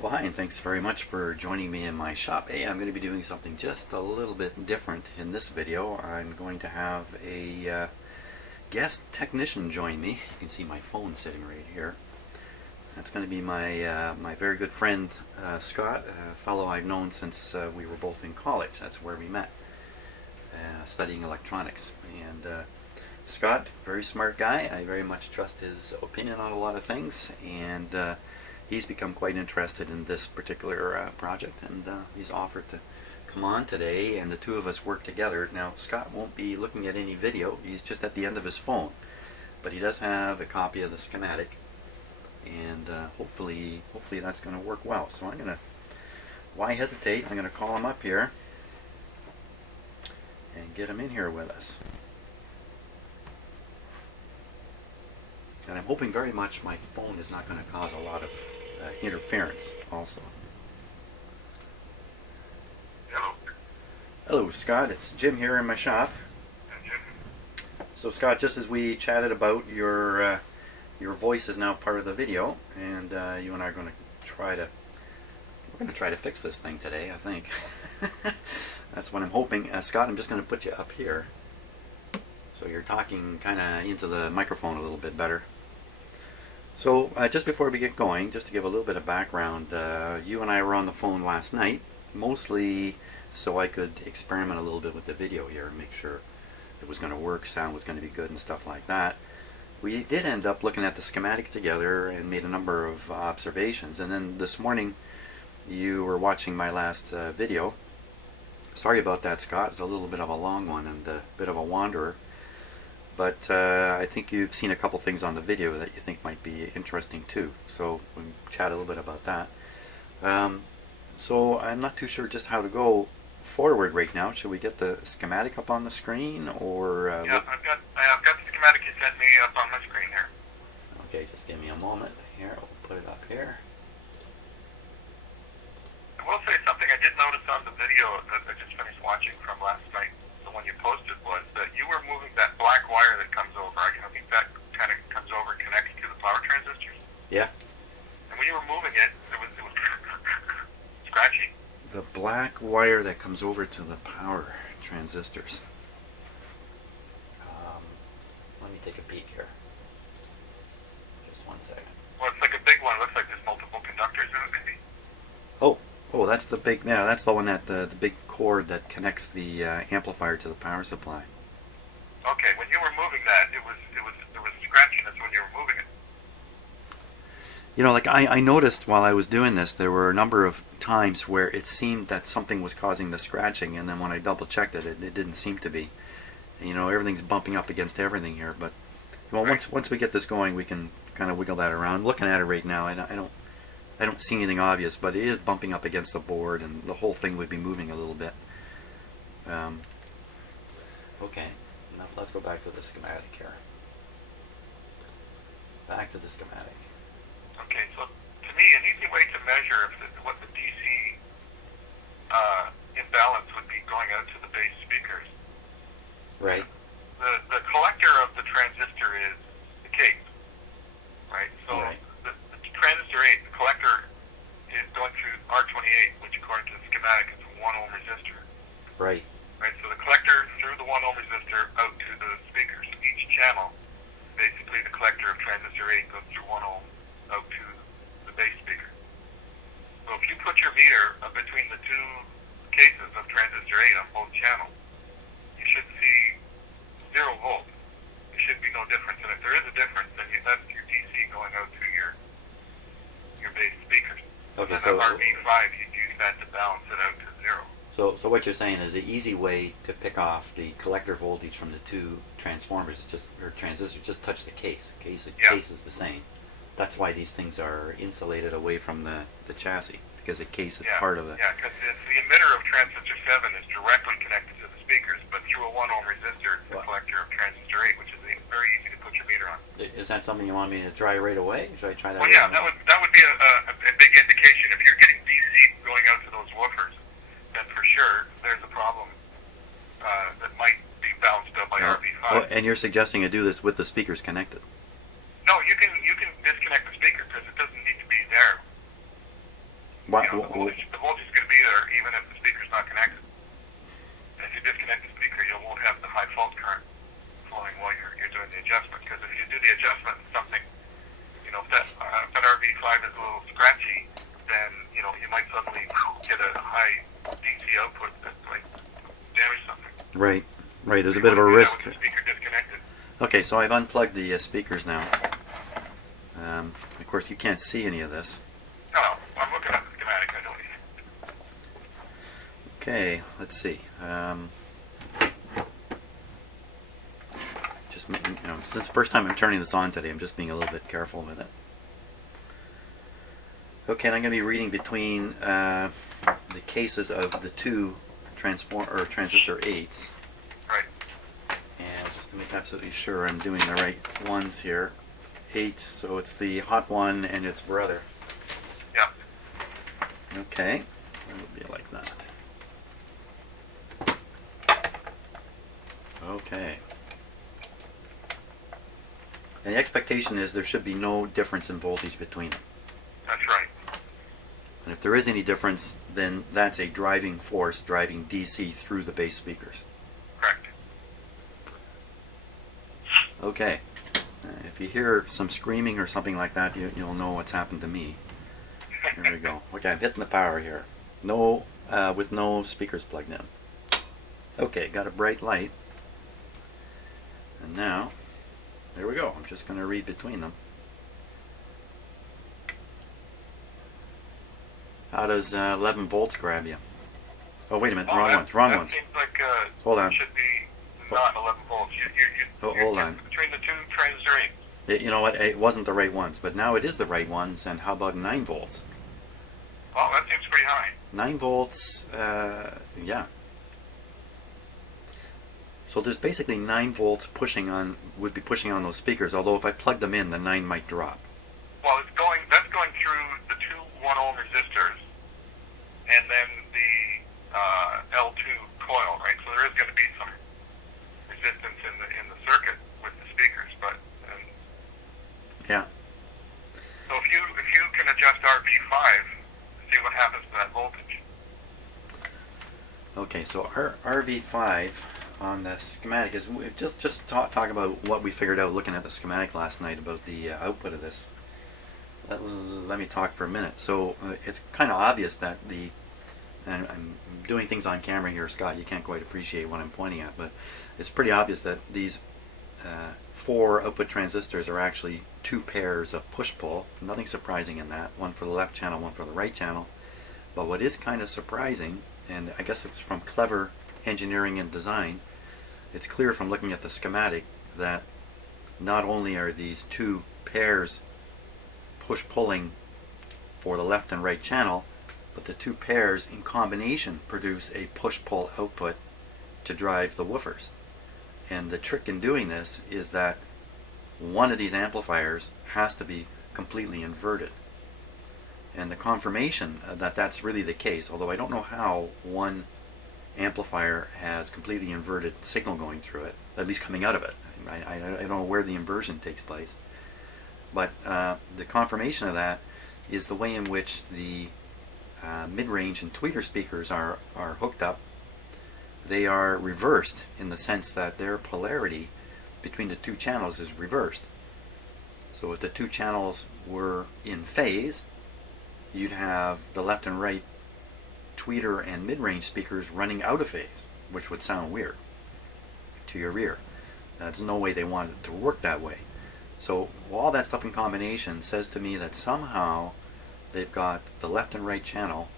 Well, hi, and thanks very much for joining me in my shop. Hey, I'm going to be doing something just a little bit different in this video. I'm going to have a guest technician join me. You can see my phone sitting right here. That's going to be my very good friend Scott, a fellow I've known since we were both in college. That's where we met, studying electronics. And Scott, very smart guy. I very much trust his opinion on a lot of things, and he's become quite interested in this particular project, and he's offered to come on today, and the two of us work together. Now, Scott won't be looking at any video. He's just at the end of his phone, but he does have a copy of the schematic, and hopefully that's going to work well. So I'm going to, why hesitate? I'm going to call him up here and get him in here with us. And I'm hoping very much my phone is not going to cause a lot of interference also. Hello. Hello, Scott. It's Jim here in my shop. So, Scott, just as we chatted about, your voice is now part of the video, and you and I are going to try to fix this thing today, I think. That's what I'm hoping. Scott, I'm just going to put you up here, so you're talking kind of into the microphone a little bit better. So just before we get going, just to give a little bit of background, you and I were on the phone last night, mostly so I could experiment a little bit with the video here and make sure it was going to work, sound was going to be good and stuff like that. We did end up looking at the schematic together and made a number of observations, and then this morning you were watching my last video. Sorry about that, Scott. It was a little bit of a long one and a bit of a wanderer. But I think you've seen a couple things on the video that you think might be interesting too. So we can chat a little bit about that. So I'm not too sure just how to go forward right now. Should we get the schematic up on the screen, or? Yeah, I've got the schematic you sent me up on my screen here. Okay, just give me a moment here. I'll put it up here. I will say something I did notice on the video that I just finished watching from last night. The one you posted was that you were moving that black wire that comes over. I think that kind of comes over and connects to the power transistors. Yeah. And when you were moving it, it was scratchy. The black wire that comes over to the power transistors. Let me take a peek here. Just 1 second. Well, it's like a big one. It looks like there's multiple conductors in it, maybe. Oh, that's the big. Yeah, that's the one that the big cord that connects the amplifier to the power supply. Okay, when you were moving that, there was scratchiness when you were moving it. You know, like I noticed while I was doing this, there were a number of times where it seemed that something was causing the scratching, and then when I double checked it, it didn't seem to be. And, you know, everything's bumping up against everything here, but well, right. once we get this going, we can kind of wiggle that around. Looking at it right now, I don't see anything obvious, but it is bumping up against the board, and the whole thing would be moving a little bit. Okay, now let's go back to the schematic here. Back to the schematic. Okay, so to me, an easy way to measure what the DC imbalance would be going out to the base speakers. Right. The collector of the transistor is the case, right? So right. The transistor 8, the collector is going through R28, which according to the schematic is a 1 ohm resistor. Right. Right, so the collector through the 1 ohm resistor out to the speakers. Each channel, basically the collector of transistor 8 goes through 1 ohm out to the base speaker. So if you put your meter between the two cases of transistor 8 on both channels, you should see 0 volts. There should be no difference. And if there is a difference, then that's your DC going out to your base speakers. Okay, and so RB5, you'd use that to balance it out to 0. So what you're saying is the easy way to pick off the collector voltage from the two transformers, or transistors, just touch the case. Case is the same. That's why these things are insulated away from the chassis, because the case is part of the... Yeah, because the emitter of transistor 7 is directly connected to the speakers, but through a 1 ohm resistor, it's the collector of transistor 8, which is very easy to put your meter on. Is that something you want me to try right away? Should I try that? Well, yeah, that would be a big indication. If you're getting DC going out to those woofers, then for sure there's a problem that might be balanced out by RB5. Oh, and you're suggesting I do this with the speakers connected? No, you can disconnect the speaker because it doesn't need to be there. Why, You know, the voltage is going to be there even if the speaker's not connected. And if you disconnect the speaker, you won't have the high fault current flowing while you're doing the adjustment. Because if you do the adjustment and something, you know, if that RV5 is a little scratchy, then, you know, you might suddenly get a high DC output that might damage something. right, right. There's a bit of a risk. With the speaker disconnected. Okay, so I've unplugged the speakers now. Of course, you can't see any of this. No, I'm looking at the schematic. I don't. Okay, let's see. This is the first time I'm turning this on today. I'm just being a little bit careful with it. Okay, and I'm going to be reading between the cases of the two transistor 8s. Right. And just to make absolutely sure I'm doing the right ones here. 8, so it's the hot one and its brother. Yeah. Okay, it would be like that. Okay. And the expectation is there should be no difference in voltage between them. That's right. And if there is any difference, then that's a driving force driving DC through the base speakers. Correct. Okay. If you hear some screaming or something like that, you'll know what's happened to me. Here we go. Okay, I'm hitting the power here. No, with no speakers plugged in. Okay, got a bright light. And now, there we go. I'm just going to read between them. How does 11 volts grab you? Oh, wait a minute. Wrong ones. Wrong ones. Seems like Hold on. it should be not 11 volts. Hold on. Between the two transistor 8s. You know what? It wasn't the right ones, but now it is the right ones. And how about 9 volts? Oh, that seems pretty high. 9 volts, yeah. So there's basically 9 volts would be pushing on those speakers, although if I plug them in, the 9 might drop. Well, that's going through the two 1 ohm resistors and then the L2 coil, right? So there is going to be some resistance in the circuit with the speakers, but yeah. So if you can adjust RV5, see what happens to that voltage. Okay, so our RV5 on the schematic is just talk about what we figured out looking at the schematic last night about the output of this. Let me talk for a minute. So it's kind of obvious that and I'm doing things on camera here, Scott, you can't quite appreciate what I'm pointing at, but it's pretty obvious that these 4 output transistors are actually 2 pairs of push-pull. Nothing surprising in that. One for the left channel, one for the right channel. But what is kind of surprising, and I guess it's from clever engineering and design, it's clear from looking at the schematic that not only are these 2 pairs push-pulling for the left and right channel, but the 2 pairs in combination produce a push-pull output to drive the woofers. And the trick in doing this is that one of these amplifiers has to be completely inverted. And the confirmation that that's really the case, although I don't know how one amplifier has completely inverted signal going through it, at least coming out of it. I don't know where the inversion takes place. But the confirmation of that is the way in which the mid-range and tweeter speakers are hooked up. They are reversed in the sense that their polarity between the 2 channels is reversed. So if the 2 channels were in phase, you'd have the left and right tweeter and mid-range speakers running out of phase, which would sound weird to your ear. There's no way they want it to work that way. So all that stuff in combination says to me that somehow they've got the left and right channel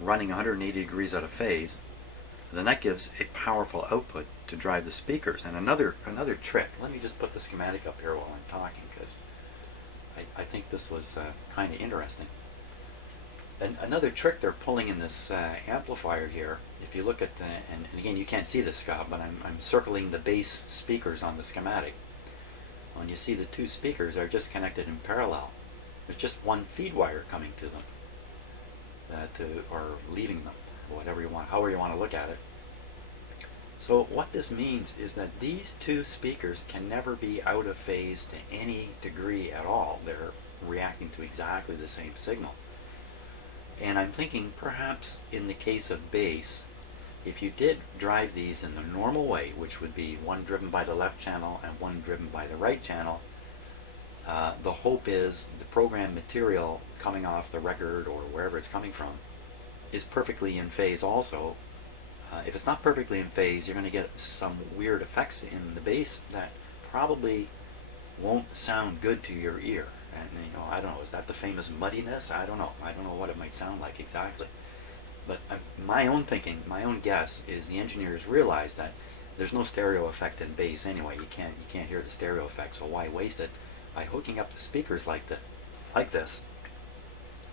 running 180 degrees out of phase. Then that gives a powerful output to drive the speakers. And another trick, let me just put the schematic up here while I'm talking, because I think this was kind of interesting. And another trick they're pulling in this amplifier here, if you look at, and again you can't see this, Scott, but I'm circling the base speakers on the schematic. When you see the 2 speakers are just connected in parallel, there's just one feed wire coming to them, or leaving them, whatever you want, however you want to look at it. So what this means is that these 2 speakers can never be out of phase to any degree at all. They're reacting to exactly the same signal. And I'm thinking perhaps in the case of bass, if you did drive these in the normal way, which would be one driven by the left channel and one driven by the right channel, the hope is the program material coming off the record or wherever it's coming from is perfectly in phase also. If it's not perfectly in phase, you're going to get some weird effects in the bass that probably won't sound good to your ear. And I don't know, is that the famous muddiness? I don't know what it might sound like exactly. But my own thinking, my own guess is the engineers realize that there's no stereo effect in bass anyway. You can't hear the stereo effect, so why waste it by hooking up the speakers like this?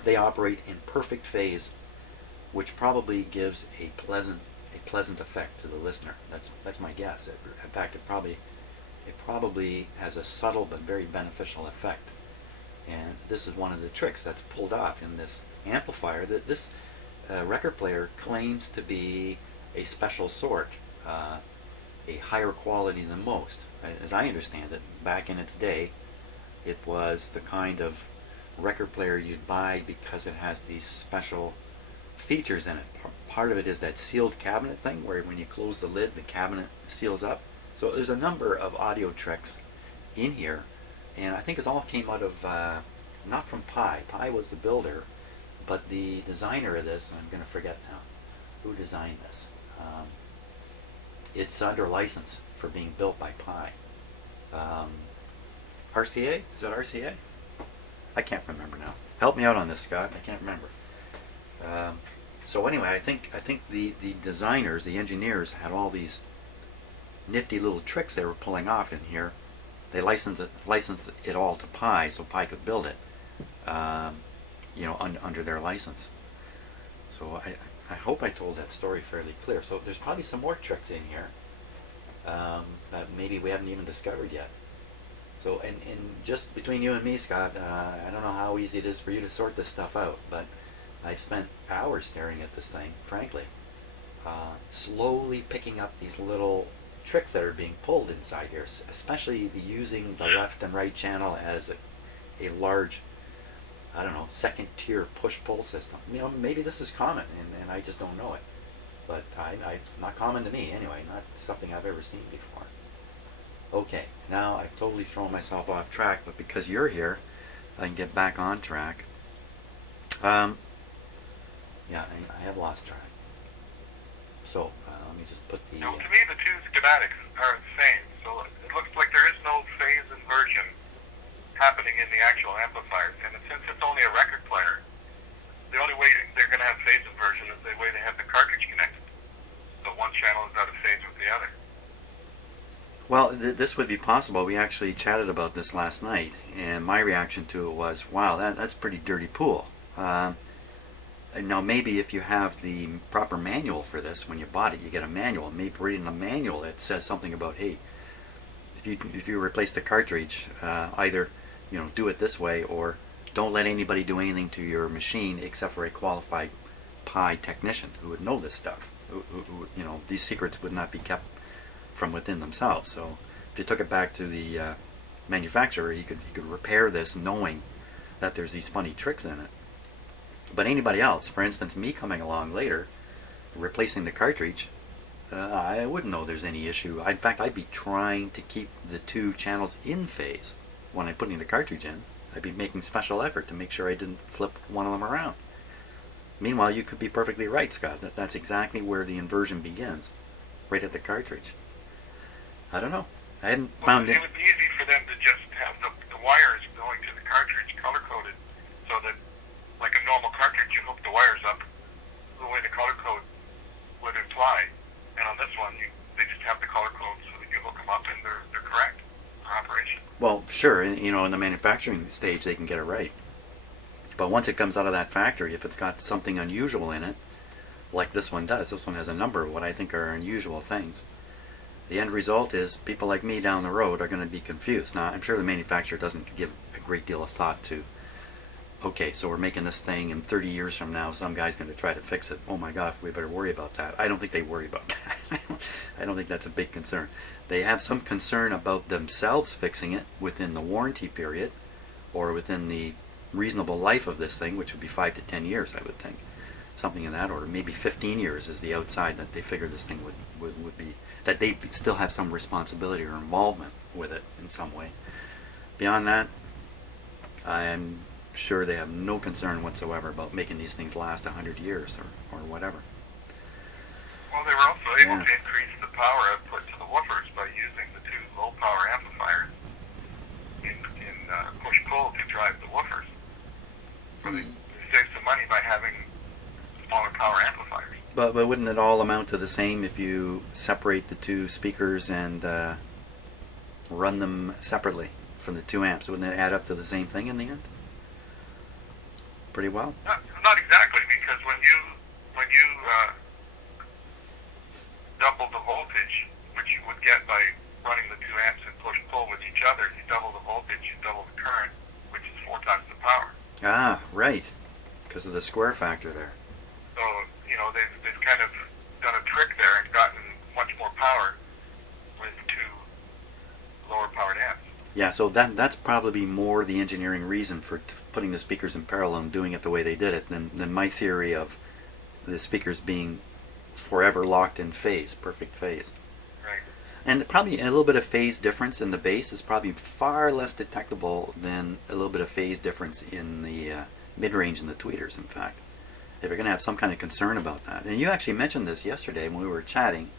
They operate in perfect phase, which probably gives a pleasant effect to the listener. That's my guess. In fact, it probably has a subtle but very beneficial effect. And this is one of the tricks that's pulled off in this amplifier that this record player claims to be a special sort, a higher quality than most. As I understand it, back in its day, it was the kind of record player you'd buy because it has these special features in it. Part of it is that sealed cabinet thing where when you close the lid, the cabinet seals up. So there's a number of audio tricks in here, and I think it all came out of, not from PYE. PYE was the builder, but the designer of this, and I'm going to forget now who designed this. It's under license for being built by PYE. RCA? Is it RCA? I can't remember now. Help me out on this, Scott. I can't remember. So anyway, I think the designers, the engineers, had all these nifty little tricks they were pulling off in here. They licensed it all to PYE so PYE could build it, under their license. So I hope I told that story fairly clear. So there's probably some more tricks in here that maybe we haven't even discovered yet. So and just between you and me, Scott, I don't know how easy it is for you to sort this stuff out, but I've spent hours staring at this thing, frankly, slowly picking up these little tricks that are being pulled inside here, especially using the left and right channel as a large, I don't know, second tier push-pull system. Maybe this is common and I just don't know it, but not common to me anyway, not something I've ever seen before. Okay, now I've totally thrown myself off track, but because you're here, I can get back on track. Yeah, I have lost track. So, let me just put the... To me, the two schematics are the same. So it looks like there is no phase inversion happening in the actual amplifiers. And since it's only a record player, the only way they're going to have phase inversion is the way they have the cartridge connected. So one channel is out of phase with the other. Well, this would be possible. We actually chatted about this last night, and my reaction to it was, wow, that's pretty dirty pool. Now maybe if you have the proper manual for this, when you bought it, you get a manual. Maybe reading the manual, it says something about, hey, if you replace the cartridge, either do it this way, or don't let anybody do anything to your machine except for a qualified PYE technician who would know this stuff. Who these secrets would not be kept from within themselves. So if you took it back to the manufacturer, he could repair this knowing that there's these funny tricks in it. But anybody else, for instance, me coming along later, replacing the cartridge, I wouldn't know there's any issue. In fact, I'd be trying to keep the two channels in phase when I'm putting the cartridge in. I'd be making special effort to make sure I didn't flip one of them around. Meanwhile, you could be perfectly right, Scott. That's exactly where the inversion begins, right at the cartridge. I don't know. I hadn't found it. It would be easy for them to just have the wires going to the cartridge color-coded so that, like a normal cartridge, you hook the wires up the way the color code would imply. And on this one, they just have the color code so that you hook them up and they're correct for operation. Well, sure. In the manufacturing stage, they can get it right. But once it comes out of that factory, if it's got something unusual in it, like this one does, this one has a number of what I think are unusual things. The end result is people like me down the road are going to be confused. Now, I'm sure the manufacturer doesn't give a great deal of thought to, okay, so we're making this thing, and 30 years from now, some guy's going to try to fix it. Oh my gosh, we better worry about that. I don't think they worry about that. I don't think that's a big concern. They have some concern about themselves fixing it within the warranty period, or within the reasonable life of this thing, which would be 5 to 10 years, I would think. Something in that order. Maybe 15 years is the outside that they figure this thing would be, that they still have some responsibility or involvement with it in some way. Beyond that, I'm sure they have no concern whatsoever about making these things last 100 years or whatever. Well, they were also able to increase the power output to the woofers by using the two low-power amplifiers in push-pull to drive the woofers. So they saved some money by having smaller power amplifiers. But wouldn't it all amount to the same if you separate the two speakers and run them separately from the 2 amps? Wouldn't it add up to the same thing in the end? Pretty well. Not exactly, because when you double the voltage, which you would get by running the 2 amps and push-pull with each other, you double the voltage, you double the current, which is 4 times the power. Ah, right. Because of the square factor there. So, they've kind of done a trick there and gotten much more power with 2 lower-powered amps. Yeah, so that's probably more the engineering reason for putting the speakers in parallel and doing it the way they did it than my theory of the speakers being forever locked in phase, perfect phase. Right. And probably a little bit of phase difference in the bass is probably far less detectable than a little bit of phase difference in the mid-range and the tweeters, in fact. If you're going to have some kind of concern about that. And you actually mentioned this yesterday when we were chatting.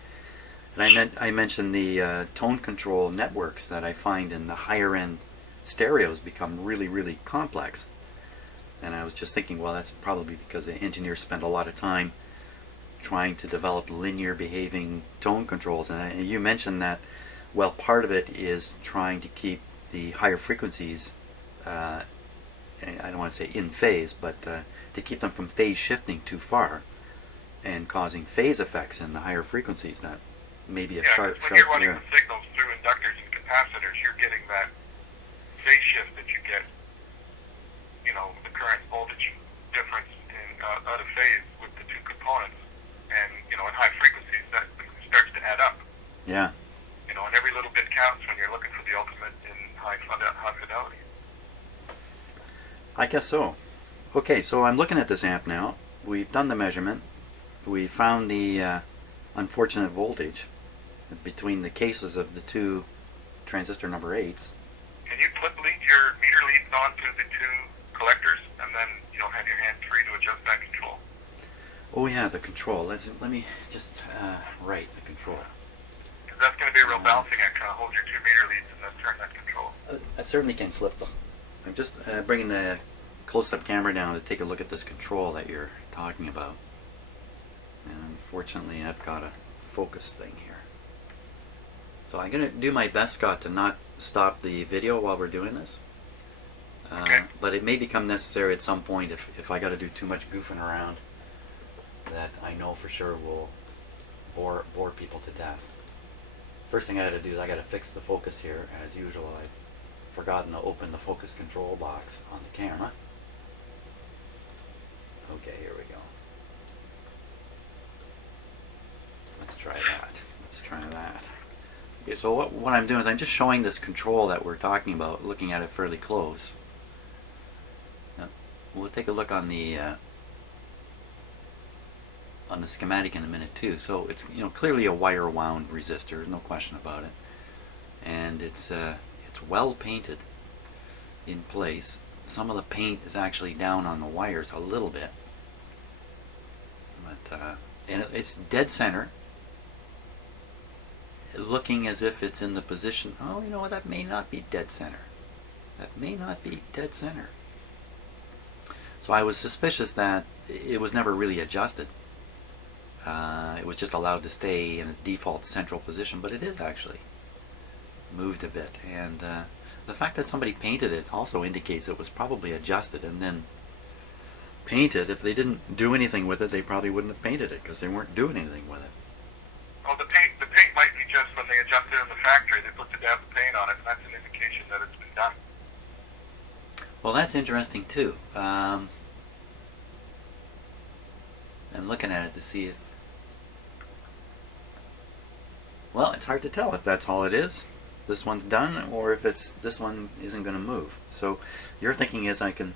And I mentioned the tone control networks that I find in the higher end stereos become really, really complex. And I was just thinking, well, that's probably because the engineers spend a lot of time trying to develop linear behaving tone controls. And you mentioned that, well, part of it is trying to keep the higher frequencies, I don't want to say in phase, but to keep them from phase shifting too far and causing phase effects in the higher frequencies that maybe a sharp when you're running the signals through inductors and capacitors, you're getting that phase shift that you get, the current voltage difference out of phase with the 2 components. And, at high frequencies, that starts to add up. Yeah. And every little bit counts when you're looking for the ultimate in high fidelity. I guess so. Okay, so I'm looking at this amp now. We've done the measurement. We found the unfortunate voltage between the cases of the 2 transistor number 8s. Can you lead your meter leads onto the 2 collectors and then, have your hand free to adjust that control? Oh yeah, the control. Let me just write the control. Because that's going to be a real balancing act. Kind of hold your 2 meter leads and then turn that control. I certainly can flip them. I'm just bringing the close-up camera down to take a look at this control that you're talking about. And unfortunately, I've got a focus thing here. So I'm going to do my best, Scott, to not stop the video while we're doing this. Okay. But it may become necessary at some point if I got to do too much goofing around that I know for sure will bore people to death. First thing I got to do is I got to fix the focus here. As usual, I've forgotten to open the focus control box on the camera. Okay, here we go. Let's try that. Okay, so what I'm doing is I'm just showing this control that we're talking about, looking at it fairly close. Now, we'll take a look on the schematic in a minute too. So it's clearly a wire wound resistor, no question about it, and it's well painted in place. Some of the paint is actually down on the wires a little bit, but and it's dead center, looking as if it's in the position. Oh, you know what? That may not be dead center. So I was suspicious that it was never really adjusted. It was just allowed to stay in its default central position, but it is actually moved a bit. And the fact that somebody painted it also indicates it was probably adjusted and then painted. If they didn't do anything with it, they probably wouldn't have painted it because they weren't doing anything with it. Well, the paint might be just when they adjusted it in the factory, they put the dab of paint on it, and that's an indication that it's been done. Well, that's interesting too. I'm looking at it to see if... Well, it's hard to tell if that's all it is. This one's done, or if this one isn't going to move. So your thinking is I can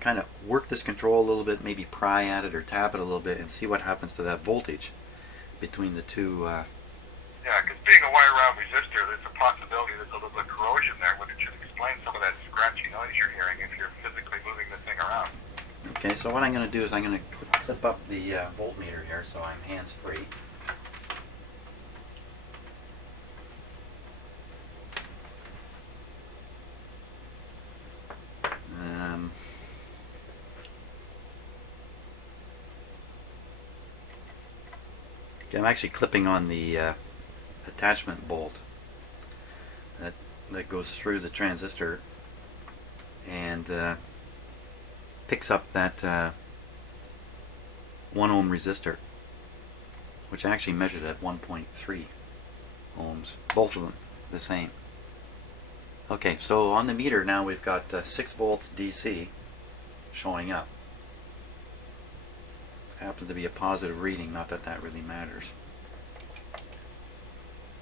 kind of work this control a little bit, maybe pry at it or tap it a little bit and see what happens to that voltage between the two. Yeah, because being a wire-wound resistor, there's a possibility there's a little bit of corrosion there, which should explain some of that scratchy noise you're hearing if you're physically moving the thing around. Okay, so what I'm going to do is I'm going to clip up the voltmeter here so I'm hands-free. Okay, I'm actually clipping on the attachment bolt that goes through the transistor and picks up that 1 ohm resistor, which I actually measured at 1.3 ohms, both of them the same. Okay, so on the meter now we've got 6 volts DC showing up. Happens to be a positive reading, not that that really matters.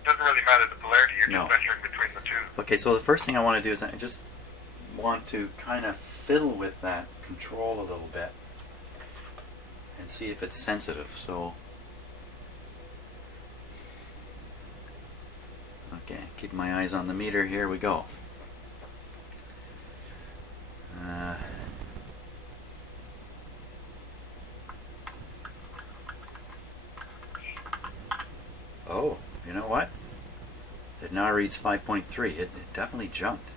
Doesn't really matter the polarity, you're No. just measuring between the two. Okay, so the first thing I want to do is I just want to kind of fiddle with that control a little bit and see if it's sensitive. So, okay, keep my eyes on the meter. Here we go. Oh, you know what? It now reads 5.3. It definitely jumped.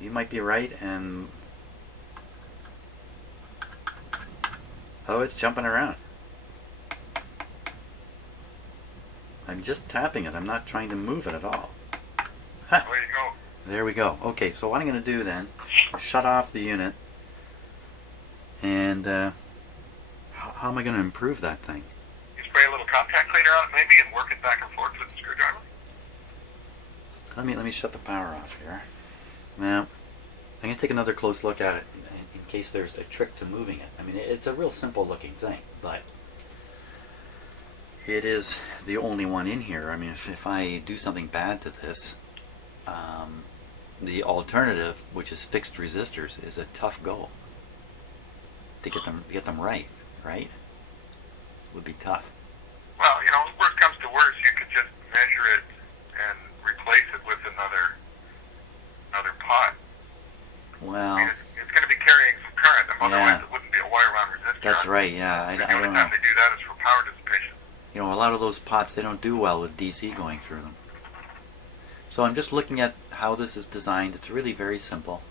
You might be right, and oh, it's jumping around. I'm just tapping it. I'm not trying to move it at all. Ha! There you go. There we go. Okay, so what I'm going to do then is shut off the unit, and how am I going to improve that thing? You spray a little contact cleaner on it maybe and work it back and forth with the screwdriver. Let me shut the power off here. Now, I'm going to take another close look at it in case there's a trick to moving it. I mean, it's a real simple looking thing, but it is the only one in here. I mean, if I do something bad to this, the alternative, which is fixed resistors, is a tough go to get them right? Would be tough. Well, you know, if worst comes to worst, you could just measure it and replace it with another pot. Well, I mean, it's going to be carrying some current, otherwise it wouldn't be a wire-wound resistor. that's right. Yeah, I The don't only know. time they do that is for power dissipation. You know, a lot of those pots, they don't do well with DC going through them. So I'm just looking at how this is designed. It's really very simple.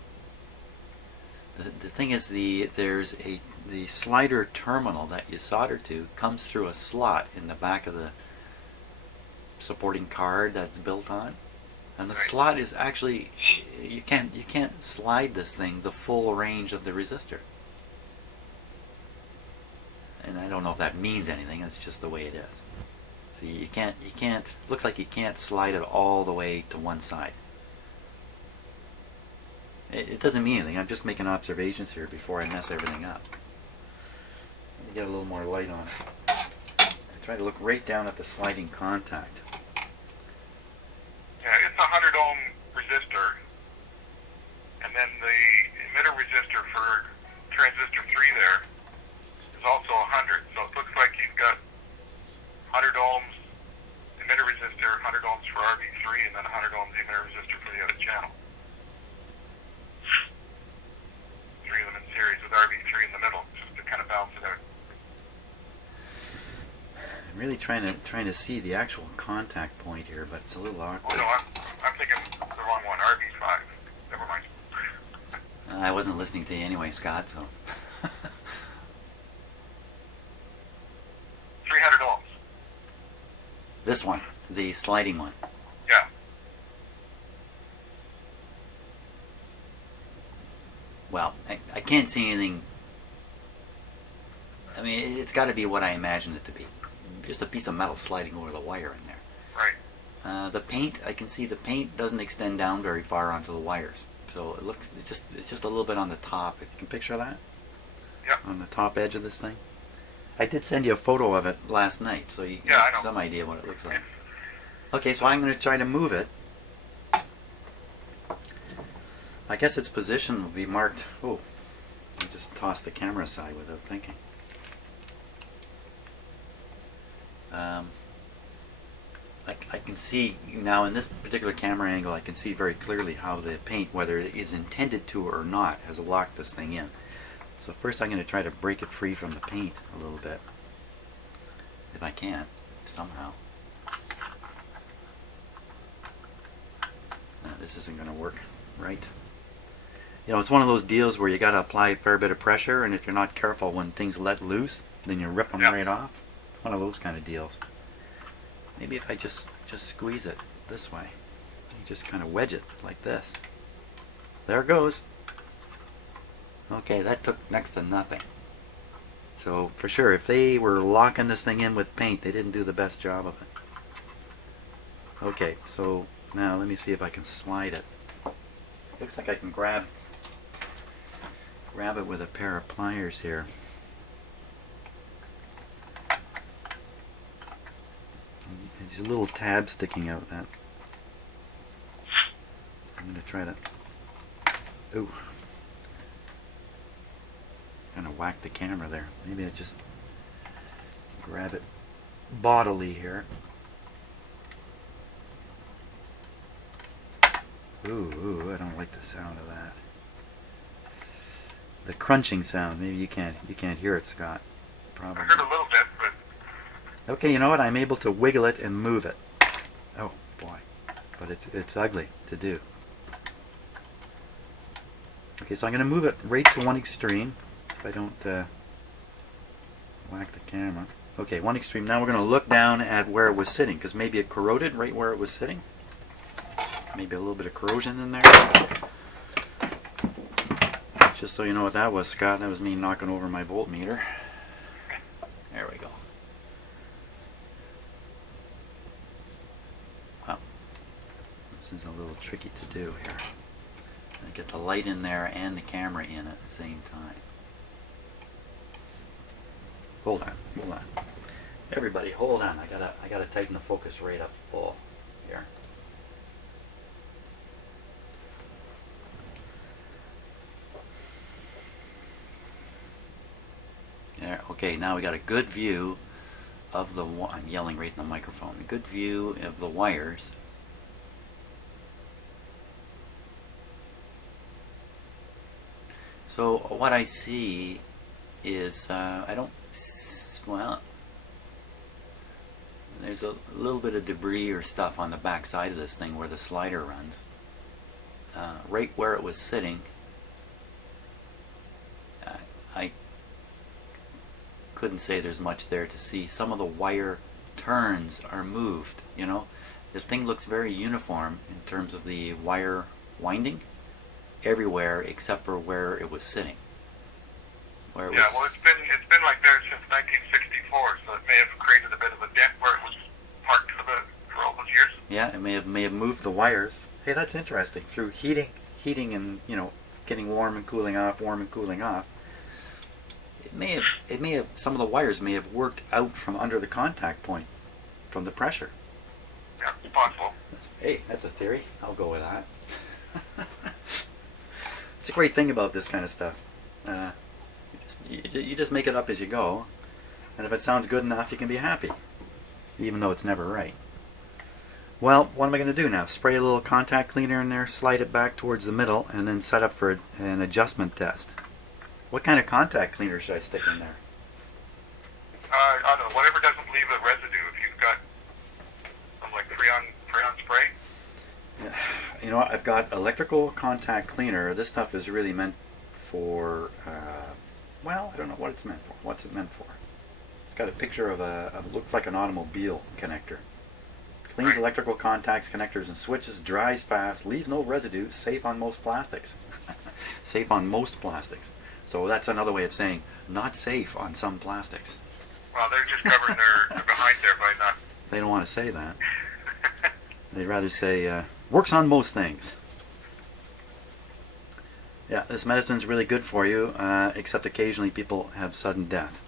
The thing is, there's the slider terminal that you solder to comes through a slot in the back of the supporting card that's built on, and the slot is actually, you can't slide this thing the full range of the resistor. And I don't know if that means anything. It's just the way it is. So you can't. Looks like you can't slide it all the way to one side. It doesn't mean anything. I'm just making observations here before I mess everything up. Let me get a little more light on it. I try to look right down at the sliding contact. Yeah, it's a 100 ohm resistor, and then the emitter resistor for transistor 3 there is also 100. So it looks like you've got 100 ohms emitter resistor, 100 ohms for RB3, and then 100 ohms emitter resistor for the other channel. 3 of them in series with RB3 in the middle, just to kind of balance it out. I'm really trying to see the actual contact point here, but it's a little Oh awkward. no, I'm thinking the wrong one, RB5. Never mind. I wasn't listening to you anyway, Scott. So 300 ohms. this one, the sliding one. Yeah. Well, I can't see anything. I mean, it's got to be what I imagined it to be. Just a piece of metal sliding over the wire in there. Right. The paint, I can see the paint doesn't extend down very far onto the wires. So it's just a little bit on the top. If you can picture that? Yep. On the top edge of this thing. I did send you a photo of it last night, so you Yeah, I have know. some idea what it looks like. Okay, so I'm going to try to move it. I guess its position will be marked. Oh, just toss the camera aside without thinking. I can see now in this particular camera angle, I can see very clearly how the paint, whether it is intended to or not, has locked this thing in. So first I'm going to try to break it free from the paint a little bit, if I can, somehow. This isn't going to work right. You know, it's one of those deals where you got to apply a fair bit of pressure, and if you're not careful when things let loose, then you rip them right off. It's one of those kind of deals. Maybe if I just squeeze it this way, you just kind of wedge it like this. There it goes. Okay, that took next to nothing. So for sure, if they were locking this thing in with paint, they didn't do the best job of it. Okay, so now let me see if I can slide it. Looks like I can grab it with a pair of pliers here. There's a little tab sticking out that. I'm going to try to. Ooh. Kind of whack the camera there. Maybe I just grab it bodily here. Ooh, I don't like the sound of that. The crunching sound. Maybe you can't hear it, Scott. Probably. I heard a little bit, but. Okay, you know what? I'm able to wiggle it and move it. Oh boy, but it's ugly to do. Okay, so I'm going to move it right to one extreme. If I don't whack the camera. Okay, one extreme. Now we're going to look down at where it was sitting, because maybe it corroded right where it was sitting. Maybe a little bit of corrosion in there. Just so you know what that was, Scott, that was me knocking over my voltmeter. There we go. Wow. This is a little tricky to do here. I get the light in there and the camera in at the same time. Hold on. Everybody, hold on. I gotta tighten the focus right up full here. There. Okay, now we got a good view of the. I'm yelling right in the microphone. A good view of the wires. So what I see is well, there's a little bit of debris or stuff on the back side of this thing where the slider runs. Right where it was sitting, I couldn't say there's much there to see. Some of the wire turns are moved, you know. The thing looks very uniform in terms of the wire winding everywhere except for where it was sitting. Where it yeah, well, it's been like there since 1964, so it may have created a bit of a dent where it was parked for all those years. Yeah, it may have moved the wires. Hey, that's interesting. Through heating and, you know, getting warm and cooling off. It may have some of the wires may have worked out from under the contact point from the pressure. Yeah, it's possible. That's a theory. I'll go with that. It's a great thing about this kind of stuff. You just make it up as you go, and if it sounds good enough, you can be happy, even though it's never right. Well, what am I going to do now? Spray a little contact cleaner in there, slide it back towards the middle, and then set up for an adjustment test. What kind of contact cleaner should I stick in there? I don't know, whatever doesn't leave a residue. If you've got some like Freon spray. Yeah. You know what? I've got electrical contact cleaner. This stuff is really meant for, well, I don't know what it's meant for. What's it meant for? It's got a picture of looks like an automobile connector. Cleans electrical contacts, connectors, and switches, dries fast, leaves no residue, safe on most plastics. Safe on most plastics. So that's another way of saying not safe on some plastics. Well, they're just covering their behind there by not. They don't want to say that. They'd rather say, works on most things. Yeah, this medicine's really good for you, except occasionally people have sudden death.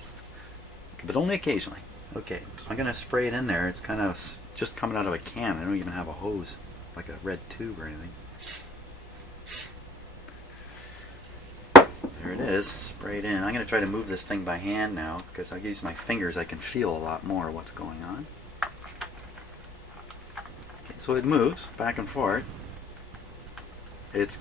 But only occasionally. Okay, so I'm going to spray it in there. It's kind of just coming out of a can. I don't even have a hose, like a red tube or anything. There it is, sprayed in. I'm going to try to move this thing by hand now, because I use my fingers, I can feel a lot more what's going on. Okay, so it moves back and forth. It's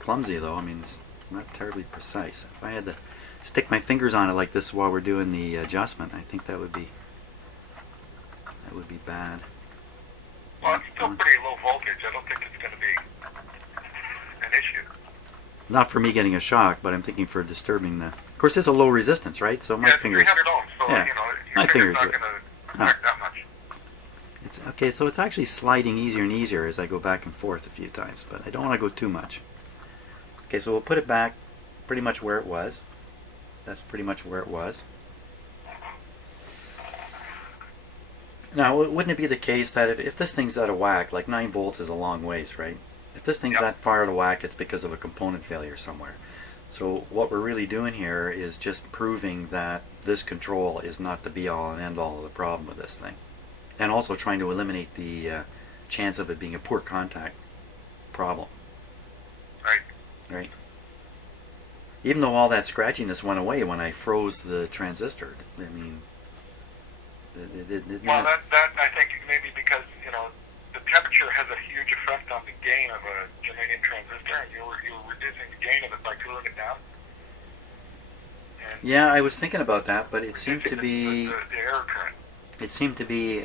clumsy though, I mean it's not terribly precise. If I had to stick my fingers on it like this while we're doing the adjustment, I think that would be bad. Well, it's still pretty low voltage. I don't think it's going to be an issue. Not for me getting a shock, but I'm thinking for disturbing the... Of course, it's a low resistance, right? So my yeah, it's fingers... 300 ohms, so yeah, you know, my your finger's fingers not going to affect that much. It's, okay, so it's actually sliding easier and easier as I go back and forth a few times, but I don't want to go too much. Okay, so we'll put it back pretty much where it was. That's pretty much where it was. Now, wouldn't it be the case that if this thing's out of whack, like 9 volts is a long ways, right? If this thing's that far out of whack, it's because of a component failure somewhere. So what we're really doing here is just proving that this control is not the be-all and end-all of the problem with this thing. And also trying to eliminate the chance of it being a poor contact problem. Right. Even though all that scratchiness went away when I froze the transistor. I mean, well, that I think maybe because, you know, the temperature has a huge effect on the gain of a germanium transistor, and you were reducing the gain of it by cooling it down. And yeah, I was thinking about that, but it seemed to be the error current. It seemed to be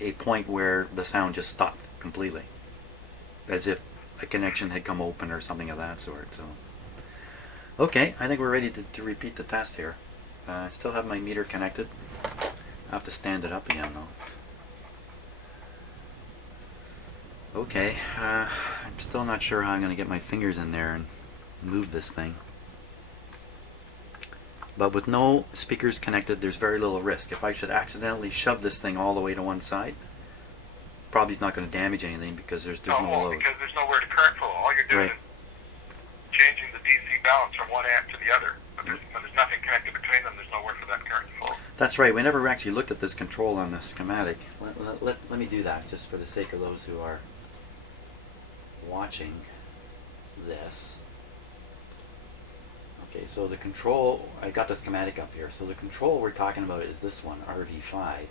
a point where the sound just stopped completely, as if a connection had come open or something of that sort. So, okay, I think we're ready to repeat the test here. I still have my meter connected. I have to stand it up again though. Okay, I'm still not sure how I'm going to get my fingers in there and move this thing. But with no speakers connected, there's very little risk. If I should accidentally shove this thing all the way to one side, probably it's not going to damage anything because there's no load. Because there's nowhere to current flow. All you're doing is changing the DC balance from one amp to the other. But when there's nothing connected between them, there's nowhere for that current to flow. That's right. We never actually looked at this control on the schematic. Let me do that just for the sake of those who are watching this. Okay, so the control, I got the schematic up here. So the control we're talking about is this one, RV5.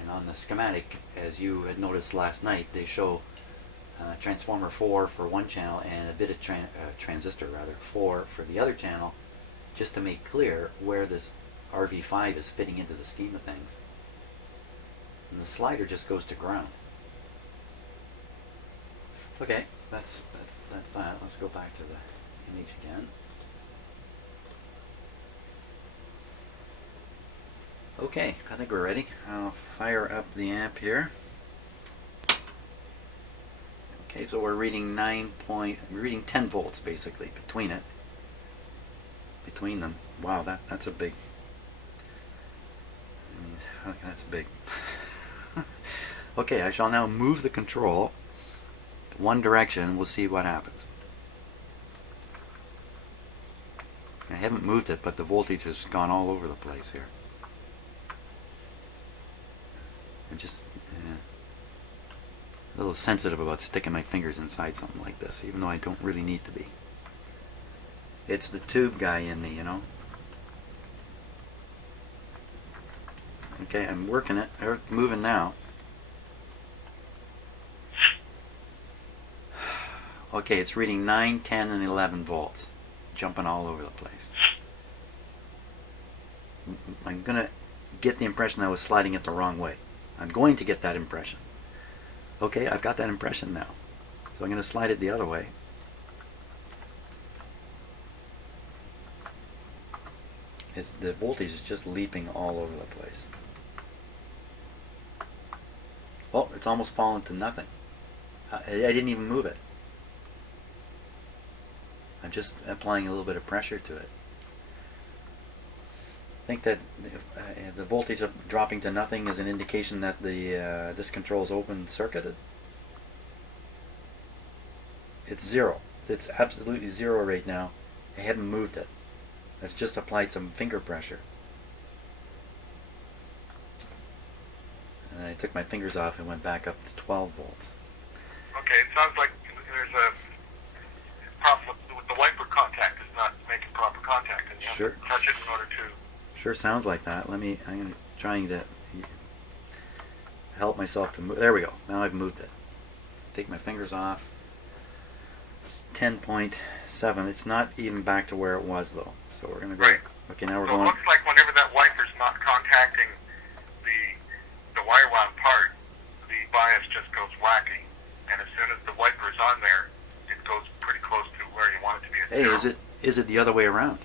And on the schematic, as you had noticed last night, they show transformer 4 for one channel and a bit of transistor, 4 for the other channel, just to make clear where this RV5 is fitting into the scheme of things. And the slider just goes to ground. Okay, that's that. Let's go back to the image again. Okay, I think we're ready. I'll fire up the amp here. Okay, so we're reading 10 volts basically between them. Wow, that's a big. Okay, that's big. Okay, I shall now move the control one direction. We'll see what happens. I haven't moved it, but the voltage has gone all over the place here. I'm just a little sensitive about sticking my fingers inside something like this, even though I don't really need to be. It's the tube guy in me, you know. Okay, I'm working it. They're moving now. Okay, it's reading 9, 10, and 11 volts. Jumping all over the place. I'm going to get the impression I was sliding it the wrong way. I'm going to get that impression. Okay, I've got that impression now. So I'm going to slide it the other way. The voltage is just leaping all over the place. Oh, it's almost fallen to nothing. I didn't even move it. I'm just applying a little bit of pressure to it. I think that the voltage of dropping to nothing is an indication that this control is open circuited. It's zero. It's absolutely zero right now. I haven't moved it. I've just applied some finger pressure. And I took my fingers off and went back up to 12 volts. Okay, it sounds like there's a problem with the wiper contact is not contact, and you have Sure. to touch it in order to. Sure sounds like that. I'm trying to help myself to move. There we go. Now I've moved it. Take my fingers off. 10.7. It's not even back to where it was though. So we're gonna go. Right. Okay, now we're So it going. looks like whenever that wiper's not contacting the wire wound part, the bias just goes wacky, and as soon as the wiper is on there, it goes pretty close to where you want it to be. At Hey, zero. is it the other way around?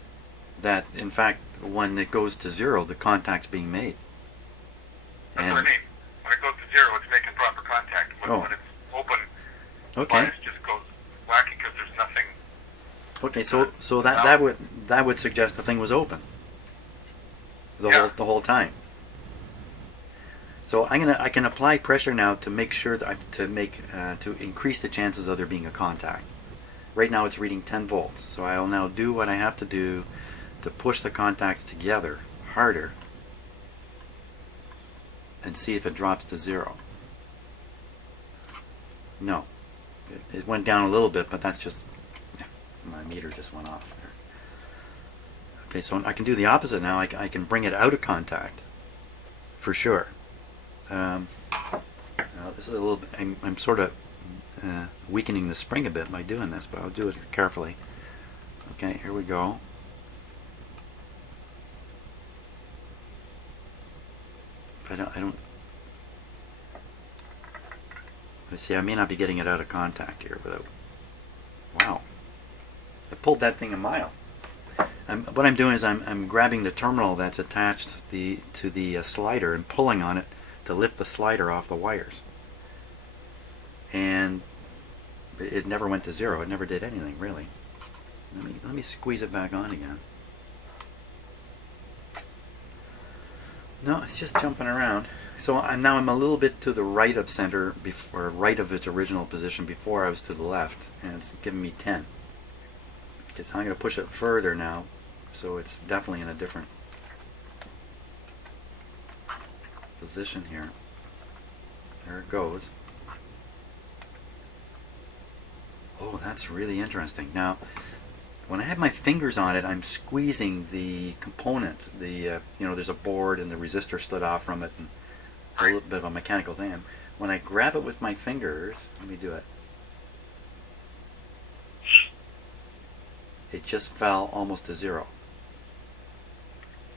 That in fact, when it goes to zero, the contact's being made. That's what I mean. When it goes to zero, it's making proper contact. But Oh. when it's open, the Okay. bias just goes wacky because there's nothing. Okay, so that would suggest the thing was open. Yeah. The whole time. So I can apply pressure now to make sure that to increase the chances of there being a contact. Right now it's reading 10 volts, so I'll now do what I have to do to push the contacts together harder and see if it drops to zero. No, it went down a little bit, but that's just my meter just went off there. Okay, so I can do the opposite now. I can bring it out of contact for sure. Now this is a little bit, I'm sort of weakening the spring a bit by doing this, but I'll do it carefully. Okay, here we go. I don't. Let's see. I may not be getting it out of contact here, but wow, I pulled that thing a mile. What I'm doing is I'm grabbing the terminal that's attached to the slider and pulling on it to lift the slider off the wires. And it never went to zero. It never did anything really. Let me squeeze it back on again. No, it's just jumping around. So I'm a little bit to the right of center, or right of its original position. Before I was to the left, and it's giving me 10. Okay, so I'm going to push it further now, so it's definitely in a different position here. There it goes. Oh, that's really interesting. Now, when I have my fingers on it, I'm squeezing the component. There's a board and the resistor stood off from it, and it's a little bit of a mechanical thing. When I grab it with my fingers, let me do it. It just fell almost to zero.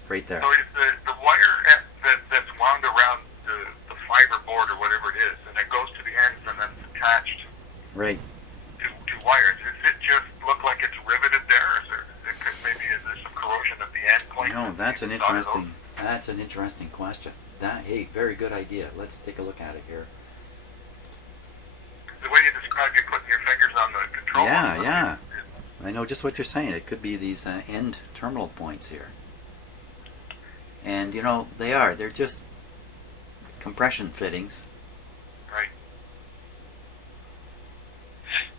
Right there. So is the wire that's wound around the fiber board or whatever it is, and it goes to the ends and then it's attached Right. to wires. Does it just look like it's riveted there, or is there some corrosion at the end point? No, that's an interesting question. Hey, very good idea. Let's take a look at it here. The way you described you putting your fingers on the control. Yeah. I know just what you're saying. It could be these end terminal points here. And they're just compression fittings. Right.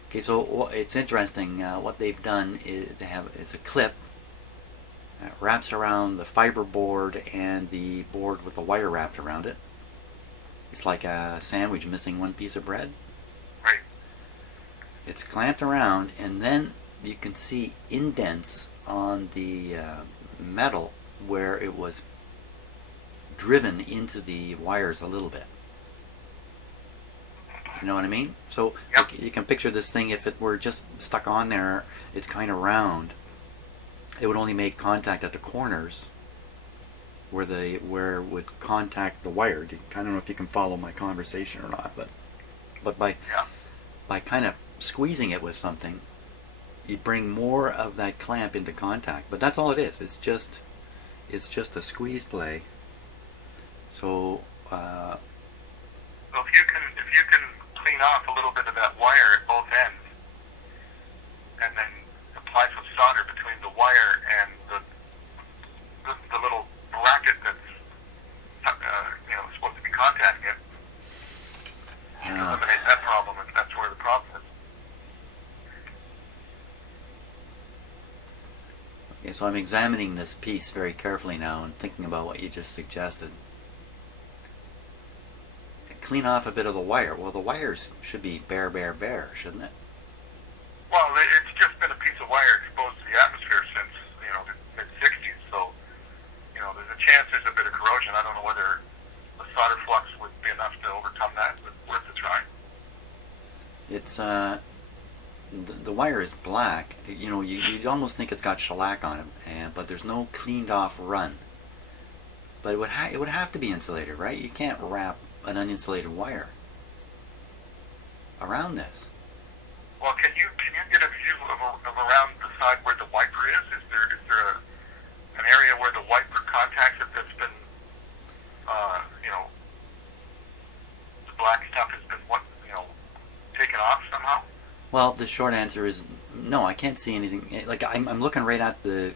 Okay, so it's interesting. What they've done is is a clip that wraps around the fiber board and the board with the wire wrapped around it. It's like a sandwich missing one piece of bread. Right. It's clamped around, and then you can see indents on the metal where it was driven into the wires a little bit. You know what I mean? So Yep. you can picture this thing, if it were just stuck on there, it's kind of round. It would only make contact at the corners where it would contact the wire. I don't know if you can follow my conversation or not, but by kind of squeezing it with something, you bring more of that clamp into contact. But that's all it is. It's just a squeeze play. So if you can clean off a little bit of that wire at both ends, and then apply some solder between the wire and the little bracket that's supposed to be contacting it, you can eliminate that problem if that's where the problem is. Okay, so I'm examining this piece very carefully now and thinking about what you just suggested. Clean off a bit of the wire. Well, the wires should be bare, shouldn't it? Well, it's just been a piece of wire exposed to the atmosphere since chance there's a bit of corrosion. I don't know whether the solder flux would be enough to overcome that, but worth a try. It's the wire is black. You know, you'd almost think it's got shellac on it, but there's no cleaned off run. But it would have to be insulated, right? You can't wrap an uninsulated wire around this. Well, can you get a view of around the side where the wiper is? Is there an area where the wiper contacts it that's been, the black stuff has been taken off somehow? Well, the short answer is no. I can't see anything. Like I'm looking right at the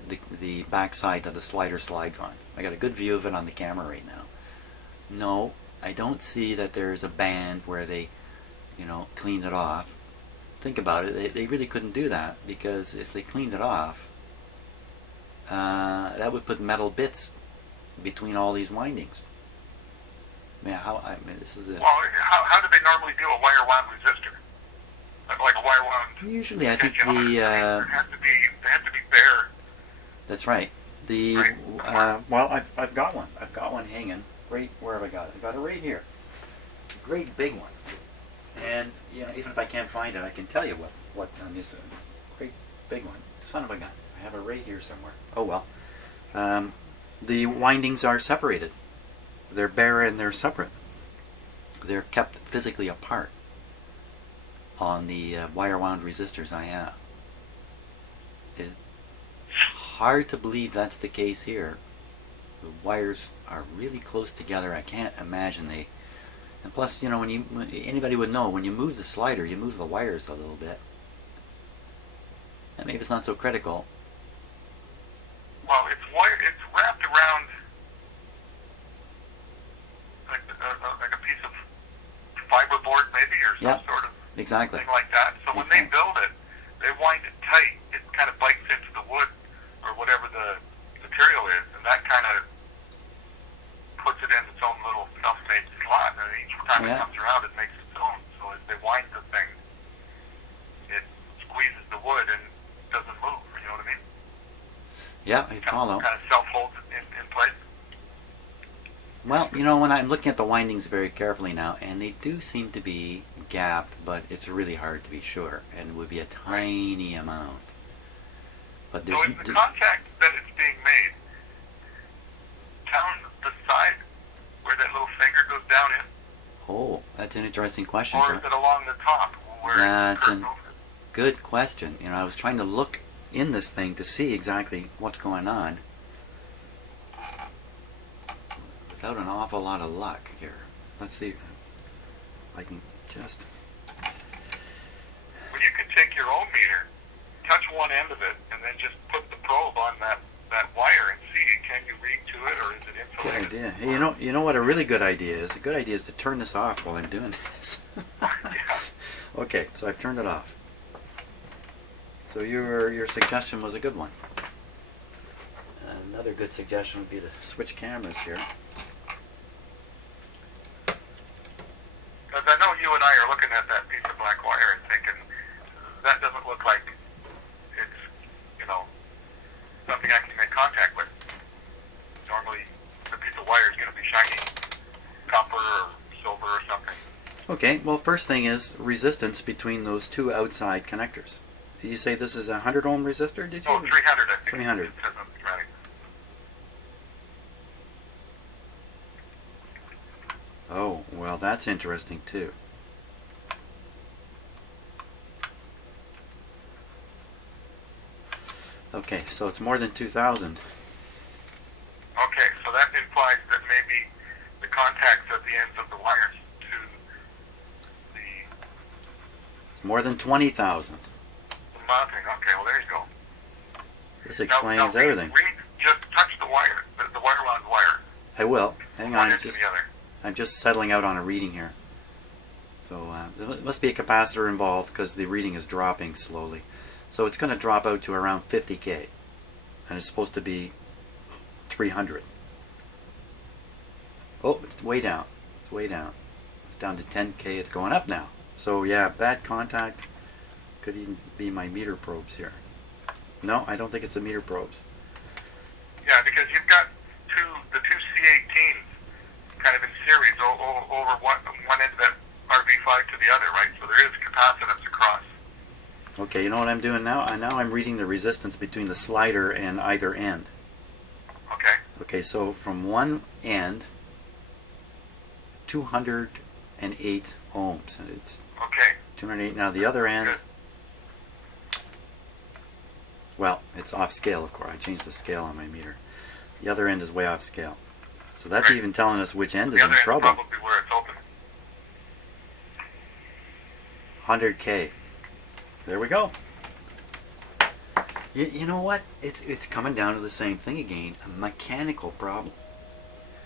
back side that the slider slides on. I got a good view of it on the camera right now. No, I don't see that there's a band where they, cleaned it off. Think about it. They really couldn't do that, because if they cleaned it off, that would put metal bits between all these windings. This is it. Well, how do they normally do a wire wound resistor? Like a wire wound. Usually, I think it has to be bare. That's right. Well, I've got one. I've got one hanging. Right, where have I got it? I got it right here. A great big one. And even if I can't find it, I can tell you what I'm missing. Great big one. Son of a gun. I have it right here somewhere. Oh well. The windings are separated. They're bare and they're separate. They're kept physically apart on the wire wound resistors I have. It's hard to believe that's the case here. The wires are really close together. I can't imagine they. And plus, anybody would know, when you move the slider, you move the wires a little bit. And maybe it's not so critical. Well, it's wrapped around like a piece of fiberboard, maybe, or some sort of exactly thing like that. So when they build it, they wind it tight. It kind of bites into the wood or whatever the material is, and that kind of puts it in its own little self-made slot. And each time it comes around, it makes its own. So as they wind the thing, it squeezes the wood and doesn't move. You know what I mean? Yeah, I follow. Kind of self-holds it in place. Well, when I'm looking at the windings very carefully now, and they do seem to be gapped, but it's really hard to be sure, and it would be a tiny amount. But there's so is the contact that it's being made down the side where that little finger goes down in? Oh, that's an interesting question. Or is it along the top where that's a good question. I was trying to look in this thing to see exactly what's going on, without an awful lot of luck here. Let's see if I can just. Well, you can take your own meter, touch one end of it, and then just put the probe on that wire and see, can you read to it, or is it insulated? Good idea. Hey, you know what a really good idea is? A good idea is to turn this off while I'm doing this. Yeah. Okay, so I've turned it off. So your suggestion was a good one. Another good suggestion would be to switch cameras here. Because I know you and I are looking at that piece of black wire and thinking, that doesn't look like it's, something I can make contact with. Normally, the piece of wire is going to be shiny copper or silver or something. Okay, well, first thing is resistance between those two outside connectors. Did you say this is a 100 ohm resistor, did you? Oh, 300, I think. 300. It says on the schematic. Oh, well, that's interesting too. Okay, so it's more than 2,000. Okay, so that implies that maybe the contacts at the ends of the wires to the It's more than 20,000. mounting. Okay, well there you go. This explains now everything. Just touch the wire, the wire wound wire. I will. Hang One on, end to the other. I'm just settling out on a reading here. So there must be a capacitor involved because the reading is dropping slowly. So it's going to drop out to around 50K. And it's supposed to be 300. Oh, it's way down. It's way down. It's down to 10K. It's going up now. So yeah, bad contact. Could even be my meter probes here. No, I don't think it's the meter probes. Yeah, because you've got the two over one end of that RV5 to the other, right? So there is capacitance across. Okay, you know what I'm doing now? Now I'm reading the resistance between the slider and either end. Okay. Okay, so from one end, 208 ohms, and it's Okay. 208. Now the other end, Good. well, it's off scale, of course. I changed the scale on my meter. The other end is way off scale. So that's Right. even telling us which end The is in other end trouble. probably where it's open. 100K. There we go. You know what? It's coming down to the same thing again. A mechanical problem.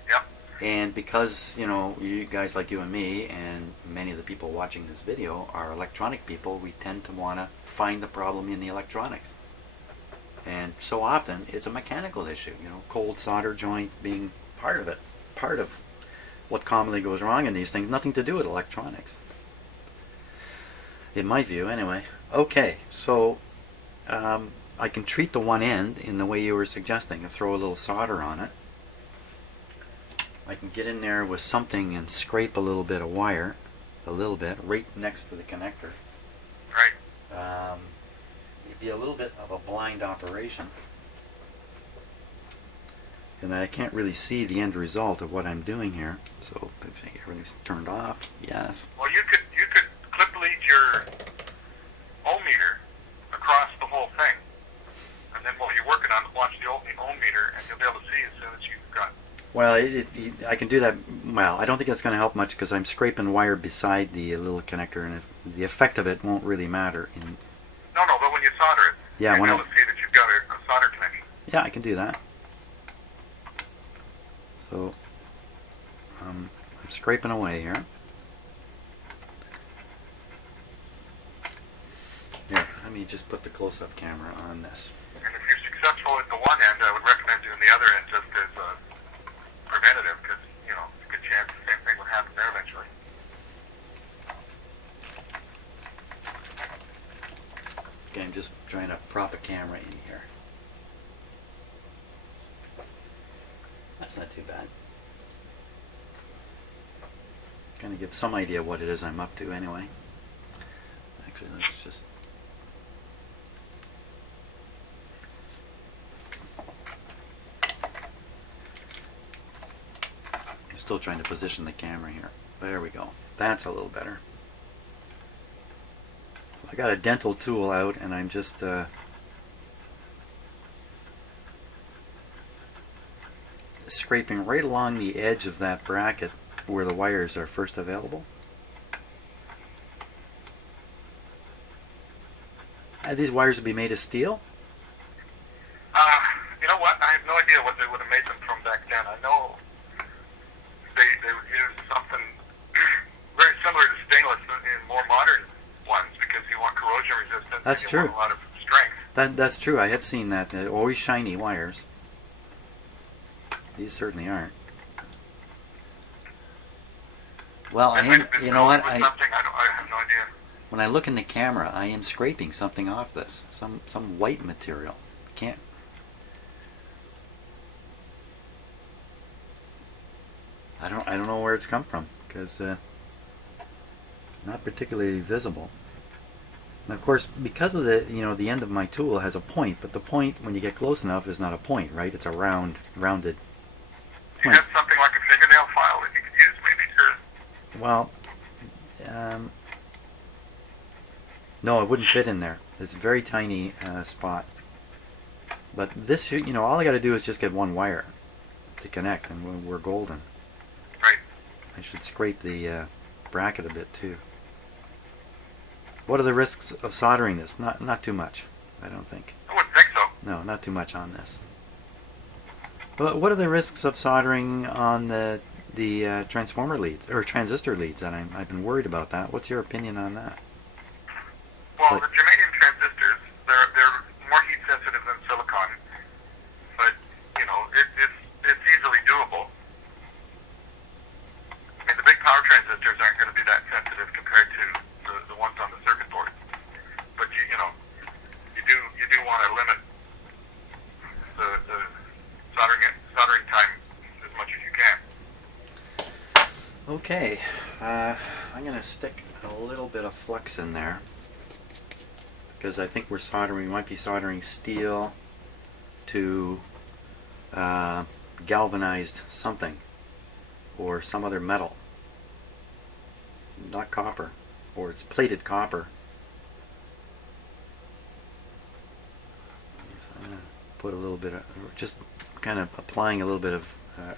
Yep. And because, you know, you guys like you and me and many of the people watching this video are electronic people, we tend to want to find the problem in the electronics. And so often it's a mechanical issue, you know, cold solder joint being part of it. Part of what commonly goes wrong in these things. Nothing to do with electronics. In my view, anyway. Okay, so I can treat the one end in the way you were suggesting. Throw a little solder on it. I can get in there with something and scrape a little bit of wire, a little bit, right next to the connector. Right. It'd be a little bit of a blind operation. And I can't really see the end result of what I'm doing here. So everything's turned off. Yes. Well, you could clip lead your ohm meter across the whole thing, and then while you're working on it, watch the ohm meter, and you'll be able to see as soon as you've got. Well, I can do that. Well, I don't think that's going to help much because I'm scraping wire beside the little connector, and the effect of it won't really matter. No, but when you solder it, Yeah, you'll when be able to see that you've got a solder connection. Yeah, I can do that. So I'm scraping away here. Here, let me just put the close-up camera on this. And if you're successful at the one end, I would recommend doing the other end just as a preventative, because, you know, it's a good chance the same thing would happen there eventually. Okay, I'm just trying to prop a camera in here. That's not too bad. Kind of give some idea what it is I'm up to anyway. Actually, let's just... I'm still trying to position the camera here. There we go. That's a little better. So I got a dental tool out and I'm just scraping right along the edge of that bracket where the wires are first available. These wires would be made of steel? You know what? I have no idea what they would have made them from back then. I know they would use something very similar to stainless in more modern ones because you want corrosion resistance. That's and you true. want a lot of strength. That's true. I have seen that. They're always shiny wires. These certainly aren't. Well, you know what? I have no idea. When I look in the camera, I am scraping something off this. Some white material. Can't. I don't know where it's come from because not particularly visible. And of course, because of the end of my tool has a point, but the point when you get close enough is not a point, right? It's a rounded Do you point. have something like a fingernail file that you could use maybe to... Well, no, it wouldn't fit in there. It's a very tiny spot. But this, all I got to do is just get one wire to connect, and we're golden. Right. I should scrape the bracket a bit too. What are the risks of soldering this? Not too much, I don't think. I wouldn't think so. No, not too much on this. But what are the risks of soldering on the transformer leads or transistor leads? And I've been worried about that. What's your opinion on that? Well, the germanium transistors, they're more heat sensitive than silicon, but it's easily doable. I mean, the big power transistors aren't going to be that sensitive compared to the ones on the circuit board, but you do want to limit the soldering time as much as you can. Okay, I'm going to stick a little bit of flux in there because I think we might be soldering steel to galvanized something or some other metal, not copper, or it's plated copper. So I'm going to put a little bit of, just kind of applying a little bit of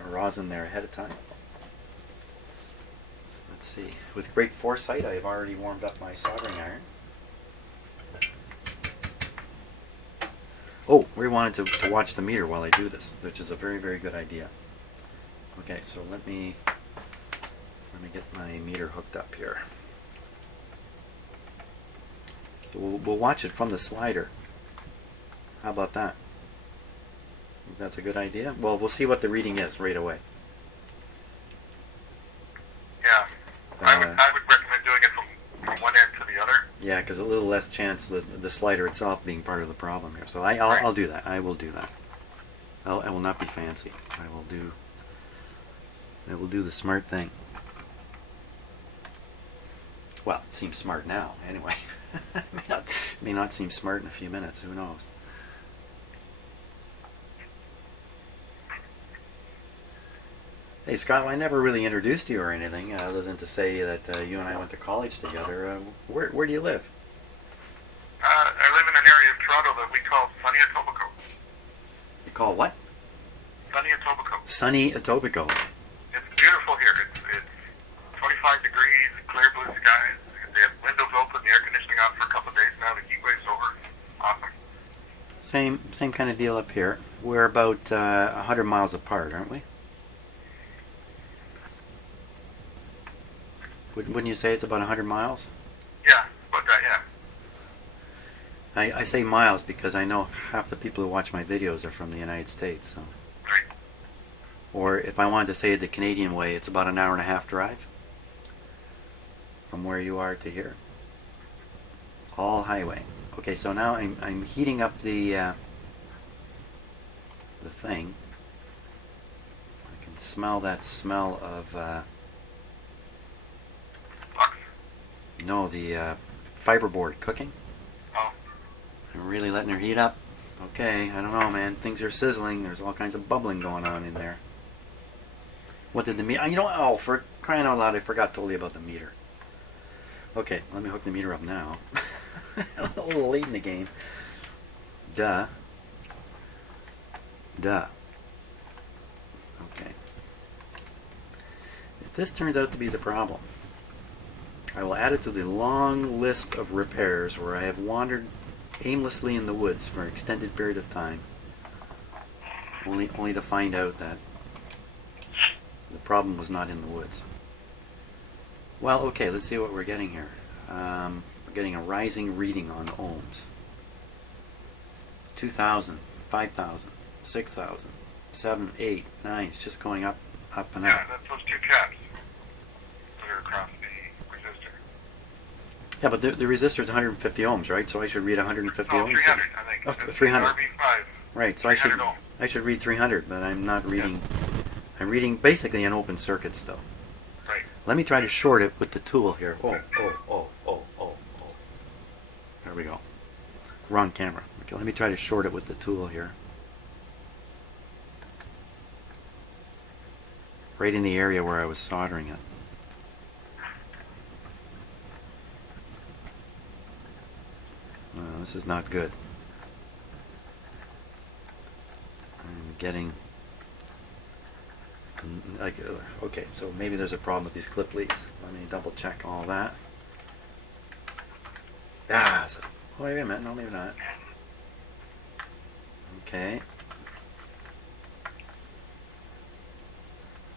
rosin there ahead of time. Let's see. With great foresight, I have already warmed up my soldering iron. Oh, we wanted to watch the meter while I do this, which is a very, very good idea. Okay, so let me get my meter hooked up here. So we'll watch it from the slider. How about that? Think that's a good idea? Well, we'll see what the reading is right away. Yeah, I would recommend doing it from one end to the other. Yeah, because a little less chance the slider itself being part of the problem here. So I'll do that. I will do that. I will not be fancy. I will do the smart thing. Well, it seems smart now, anyway. may not seem smart in a few minutes. Who knows? Hey Scott, well, I never really introduced you or anything other than to say that you and I went to college together. Where do you live? I live in an area of Toronto that we call Sunny Etobicoke. You call what? Sunny Etobicoke. Sunny Etobicoke. It's beautiful here. It's 25 degrees, clear blue skies. They have windows open, the air conditioning on for a couple of days now. The heat wave's over. Awesome. Same kind of deal up here. We're about 100 miles apart, aren't we? Wouldn't you say it's about 100 miles? Yeah, about that, yeah. I say miles because I know half the people who watch my videos are from the United States. So. Right. Or if I wanted to say it the Canadian way, it's about an hour and a half drive from where you are to here. All highway. Okay, so now I'm heating up the thing. I can smell that smell of no, the fiberboard cooking. Oh. I'm really letting her heat up. Okay, I don't know, man. Things are sizzling. There's all kinds of bubbling going on in there. What did the meter? You know, oh, for crying out loud, I forgot totally about the meter. Okay, let me hook the meter up now. A little late in the game. Duh. Okay. If this turns out to be the problem, I will add it to the long list of repairs where I have wandered aimlessly in the woods for an extended period of time, only to find out that the problem was not in the woods. Well, okay, let's see what we're getting here. We're getting a rising reading on ohms. 2,000, 5,000, 6,000, 7, 8, 9. It's just going up and up. Yeah, that's those two caps that are across the resistor. Yeah, but the resistor is 150 ohms, right? So I should read 150 ohms. 300, I think. Oh, 300. RV5. Right, so I should read 300, but I'm not reading. Yeah. I'm reading basically an open circuit still. Right. Let me try to short it with the tool here. Oh. There we go. Wrong camera. Okay, let me try to short it with the tool here. Right in the area where I was soldering it. This is not good. I'm getting like okay, so maybe there's a problem with these clip leads. Let me double check all that. So, oh, wait a minute, no, maybe not. Okay.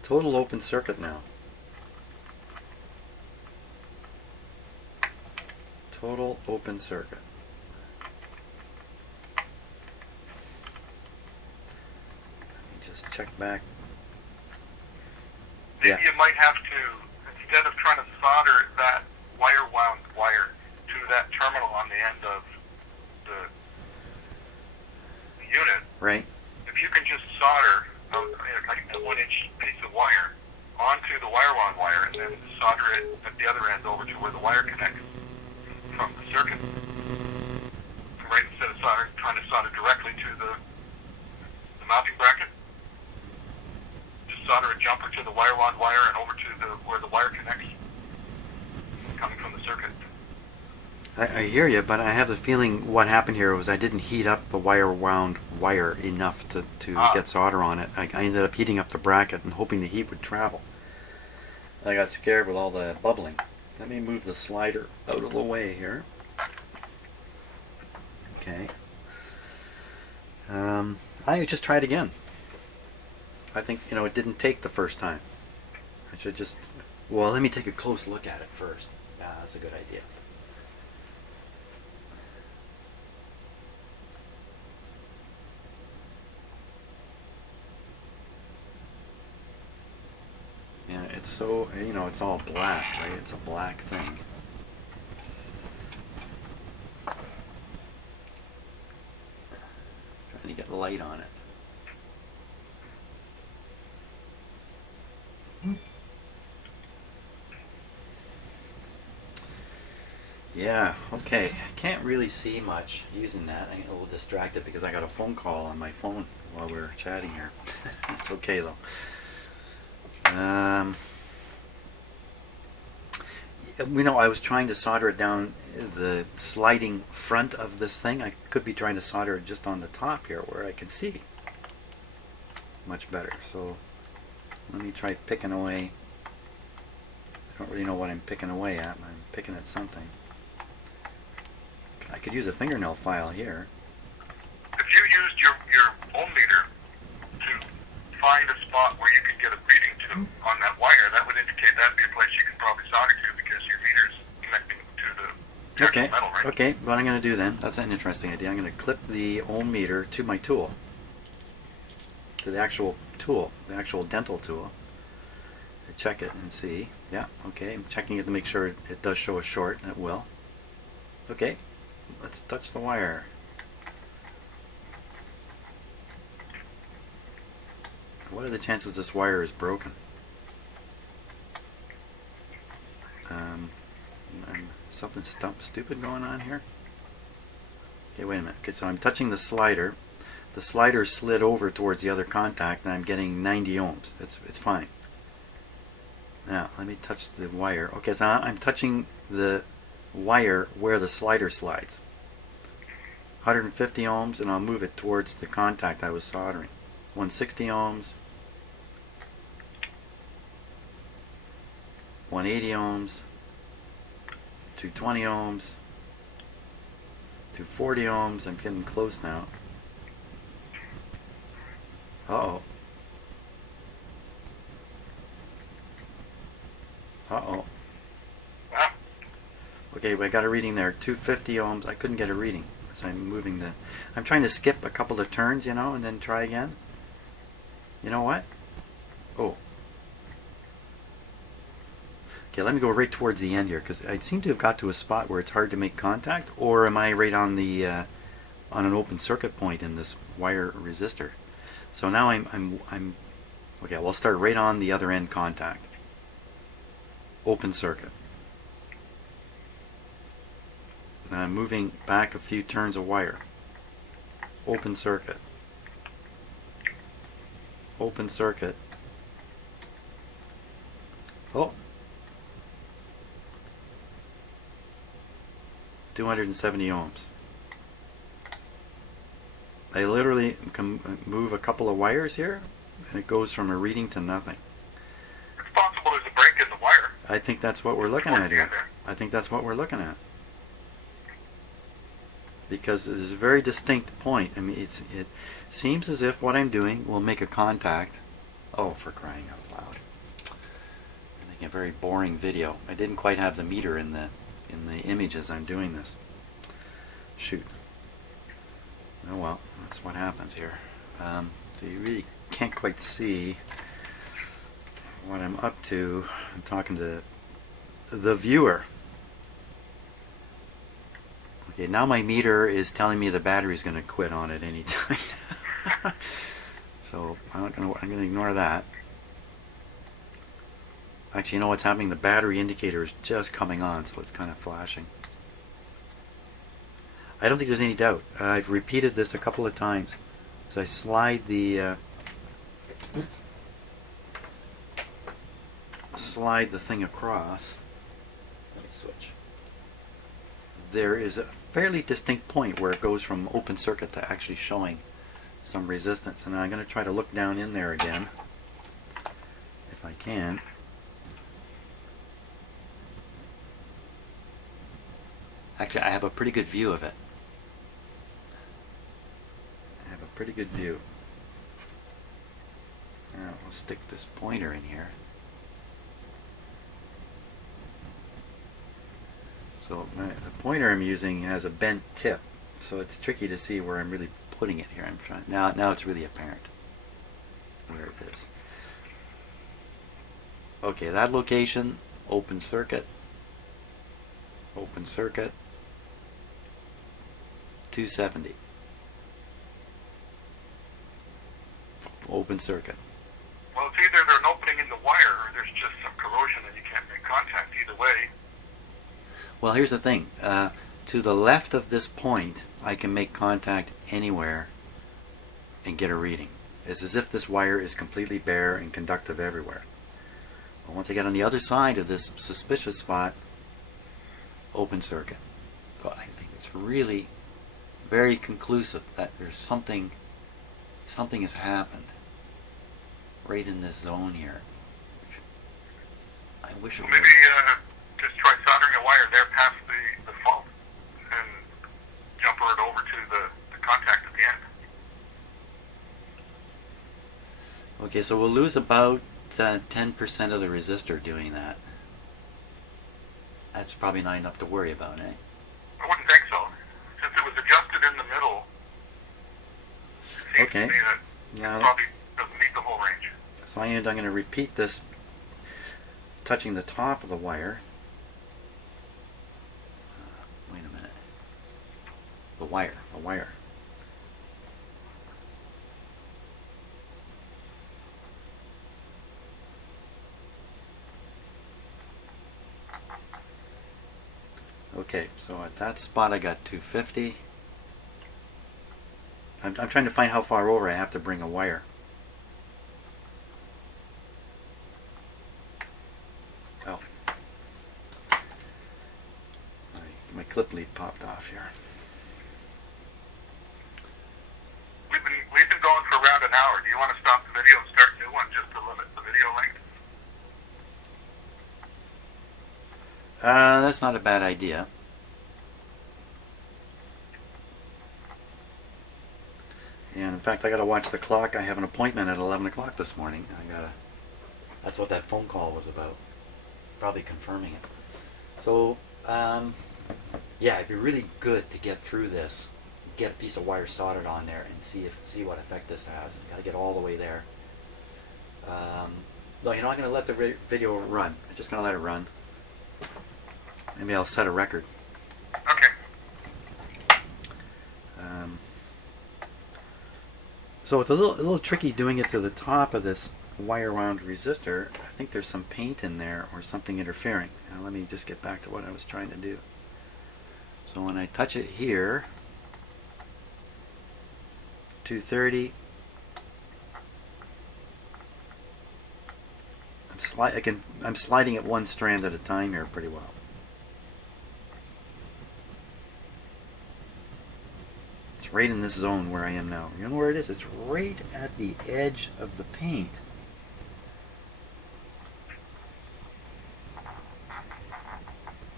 Total open circuit now. Total open circuit. Let me just check back. Maybe you might have to, instead of trying to solder that wire-wound wire to that terminal on the end of the unit, Right. if you can just solder like a 1-inch piece of wire onto the wire wand wire and then solder it at the other end over to where the wire connects from the circuit. Right, instead of trying to solder directly to the mounting bracket, just solder a jumper to the wire wand wire and over to where the wire connects, coming from the circuit. I hear you, but I have the feeling what happened here was I didn't heat up the wire wound wire enough to get solder on it. I ended up heating up the bracket and hoping the heat would travel. I got scared with all the bubbling. Let me move the slider out of the way here. Okay. I just tried again. I think, it didn't take the first time. I should just... Well, let me take a close look at it first. That's a good idea. Yeah, it's so, it's all black, right? It's a black thing. Trying to get light on it. Yeah, okay. Can't really see much using that. I get a little distracted because I got a phone call on my phone while we were chatting here. It's okay though. I was trying to solder it down the sliding front of this thing. I could be trying to solder it just on the top here where I can see much better. So let me try picking away. I don't really know what I'm picking away at. I'm picking at something. I could use a fingernail file here. If you used your ohm meter to find a spot where you could get a reading to on that wire, that would indicate that'd be a place you could probably solder to because your meter's connecting to the actual metal, right? Okay, what I'm going to do then, that's an interesting idea. I'm going to clip the ohm meter to my tool, to the actual tool, the actual dental tool. Check it and see. Yeah, okay, I'm checking it to make sure it does show a short, and it will. Okay, let's touch the wire. What are the chances this wire is broken? Something stupid going on here? Okay, wait a minute. Okay, so I'm touching the slider. The slider slid over towards the other contact and I'm getting 90 ohms. It's fine. Now, let me touch the wire. Okay, so I'm touching the wire where the slider slides. 150 ohms, and I'll move it towards the contact I was soldering. 160 ohms. 180 ohms. 220 ohms. 240 ohms. I'm getting close now. Uh-oh. Uh-oh. Okay, I got a reading there. 250 ohms. I couldn't get a reading. So I'm moving the... I'm trying to skip a couple of turns, and then try again. You know what? Oh. Okay, let me go right towards the end here, because I seem to have got to a spot where it's hard to make contact, or am I right on the on an open circuit point in this wire resistor? So now I'm okay. We'll start right on the other end contact. Open circuit. Now I'm moving back a few turns of wire. Open circuit. Open circuit. Oh. 270 ohms. I literally can move a couple of wires here, and it goes from a reading to nothing. It's possible there's a break in the wire. I think that's what we're looking at here. I think that's what we're looking at. Because there's a very distinct point. I mean, it seems as if what I'm doing will make a contact. Oh, for crying out loud! I'm making a very boring video. I didn't quite have the meter in the image as I'm doing this. Shoot. Oh well, that's what happens here. So you really can't quite see what I'm up to. I'm talking to the viewer. Okay, now my meter is telling me the battery's going to quit on it anytime. So I'm going to ignore that. Actually, you know what's happening? The battery indicator is just coming on, so it's kind of flashing. I don't think there's any doubt. I've repeated this a couple of times. As I slide the thing across, let me switch. There is a fairly distinct point where it goes from open circuit to actually showing some resistance, and I'm going to try to look down in there again if I can. Actually, I have a pretty good view of it. I have a pretty good view. Now we'll stick this pointer in here. So the pointer I'm using has a bent tip, so it's tricky to see where I'm really putting it here. I'm trying now it's really apparent where it is. Okay, that location, open circuit, 270. Open circuit. Well, it's either there's an opening in the wire or there's just some corrosion and you can't make contact. Either way. Well, here's the thing. To the left of this point, I can make contact anywhere and get a reading. It's as if this wire is completely bare and conductive everywhere. But once I get on the other side of this suspicious spot, open circuit. So I think it's really very conclusive that there's something has happened right in this zone here. I wish it Maybe just try soldering a wire there past the fault and jumper it over to the contact at the end. Okay, so we'll lose about 10% of the resistor doing that. That's probably not enough to worry about, eh? I wouldn't think so. Since it was adjusted in the middle, it seems to me that it probably doesn't meet the whole range. So I'm going to repeat this, touching the top of the wire. Wait a minute. The wire. Okay, so at that spot I got 250. I'm trying to find how far over I have to bring a wire. Oh. My clip lead popped off here. We've been going for around an hour. Do you want to stop the video and start a new one just to limit the video length? That's not a bad idea. And in fact, I got to watch the clock. I have an appointment at 11 o'clock this morning. That's what that phone call was about. Probably confirming it. So, yeah, it'd be really good to get through this, get a piece of wire soldered on there, and see what effect this has. Got to get all the way there. No, I'm going to let the video run. I'm just going to let it run. Maybe I'll set a record. Okay. So it's a little tricky doing it to the top of this wire wound resistor. I think there's some paint in there or something interfering. Now let me just get back to what I was trying to do. So when I touch it here, 230, I'm sliding it one strand at a time here pretty well. It's right in this zone where I am now. You know where it is? It's right at the edge of the paint.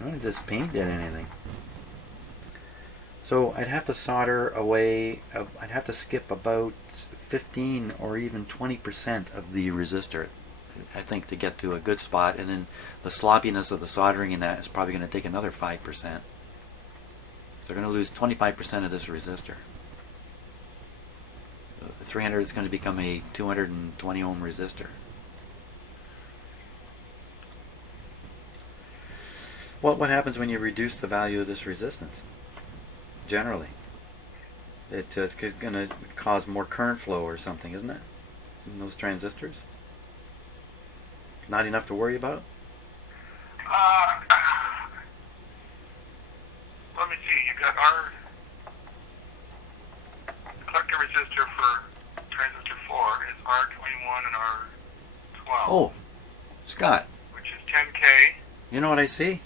I wonder if this paint did anything. So I'd have to solder away, I'd have to skip about 15 or even 20% of the resistor, I think, to get to a good spot, and then the sloppiness of the soldering in that is probably going to take another 5%. So they're going to lose 25% of this resistor. The 300 is going to become a 220 ohm resistor. What happens when you reduce the value of this resistance? Generally, it's going to cause more current flow or something, isn't it? In those transistors. Not enough to worry about? Uh, let me see. You got our collector resistor for transistor 4 is R21 and R12. Oh, Scott, Which is 10K. you know what I see?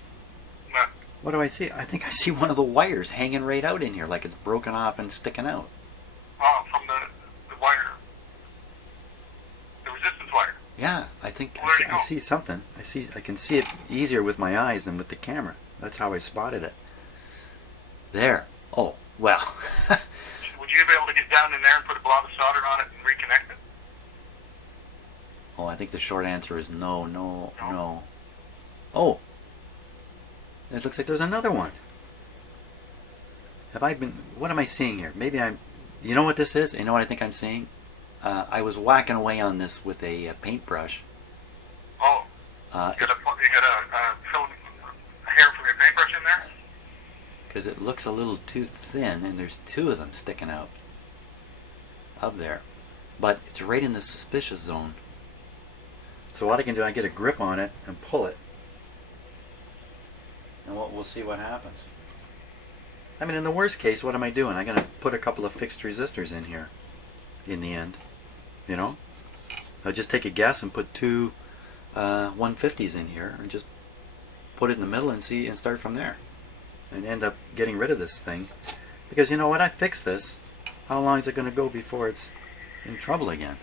But, What do I see? I think I see one of the wires hanging right out in here, like it's broken off and sticking out. from the wire, the resistance wire. Yeah, I think Where'd it I go? see something. I can see it easier with my eyes than with the camera. That's how I spotted it. There. Oh, well. Would you be able to get down in there and put a blob of solder on it and reconnect it? Oh, I think the short answer is no, no, No? no. Oh, it looks like there's another one. Have I been? What am I seeing here? Maybe I'm. You know what this is? You know what I think I'm seeing? I was whacking away on this with a paintbrush. Oh, you got a fill hair from your paintbrush in there? Because it looks a little too thin, and there's two of them sticking out of there. But it's right in the suspicious zone. So what I can do, I get a grip on it and pull it. And we'll see what happens. I mean, in the worst case, what am I doing? I'm going to put a couple of fixed resistors in here in the end. You know? I'll just take a guess and put two 150s in here and just put it in the middle and see and start from there. And end up getting rid of this thing. Because you know what? I fixed this. How long is it going to go before it's in trouble again?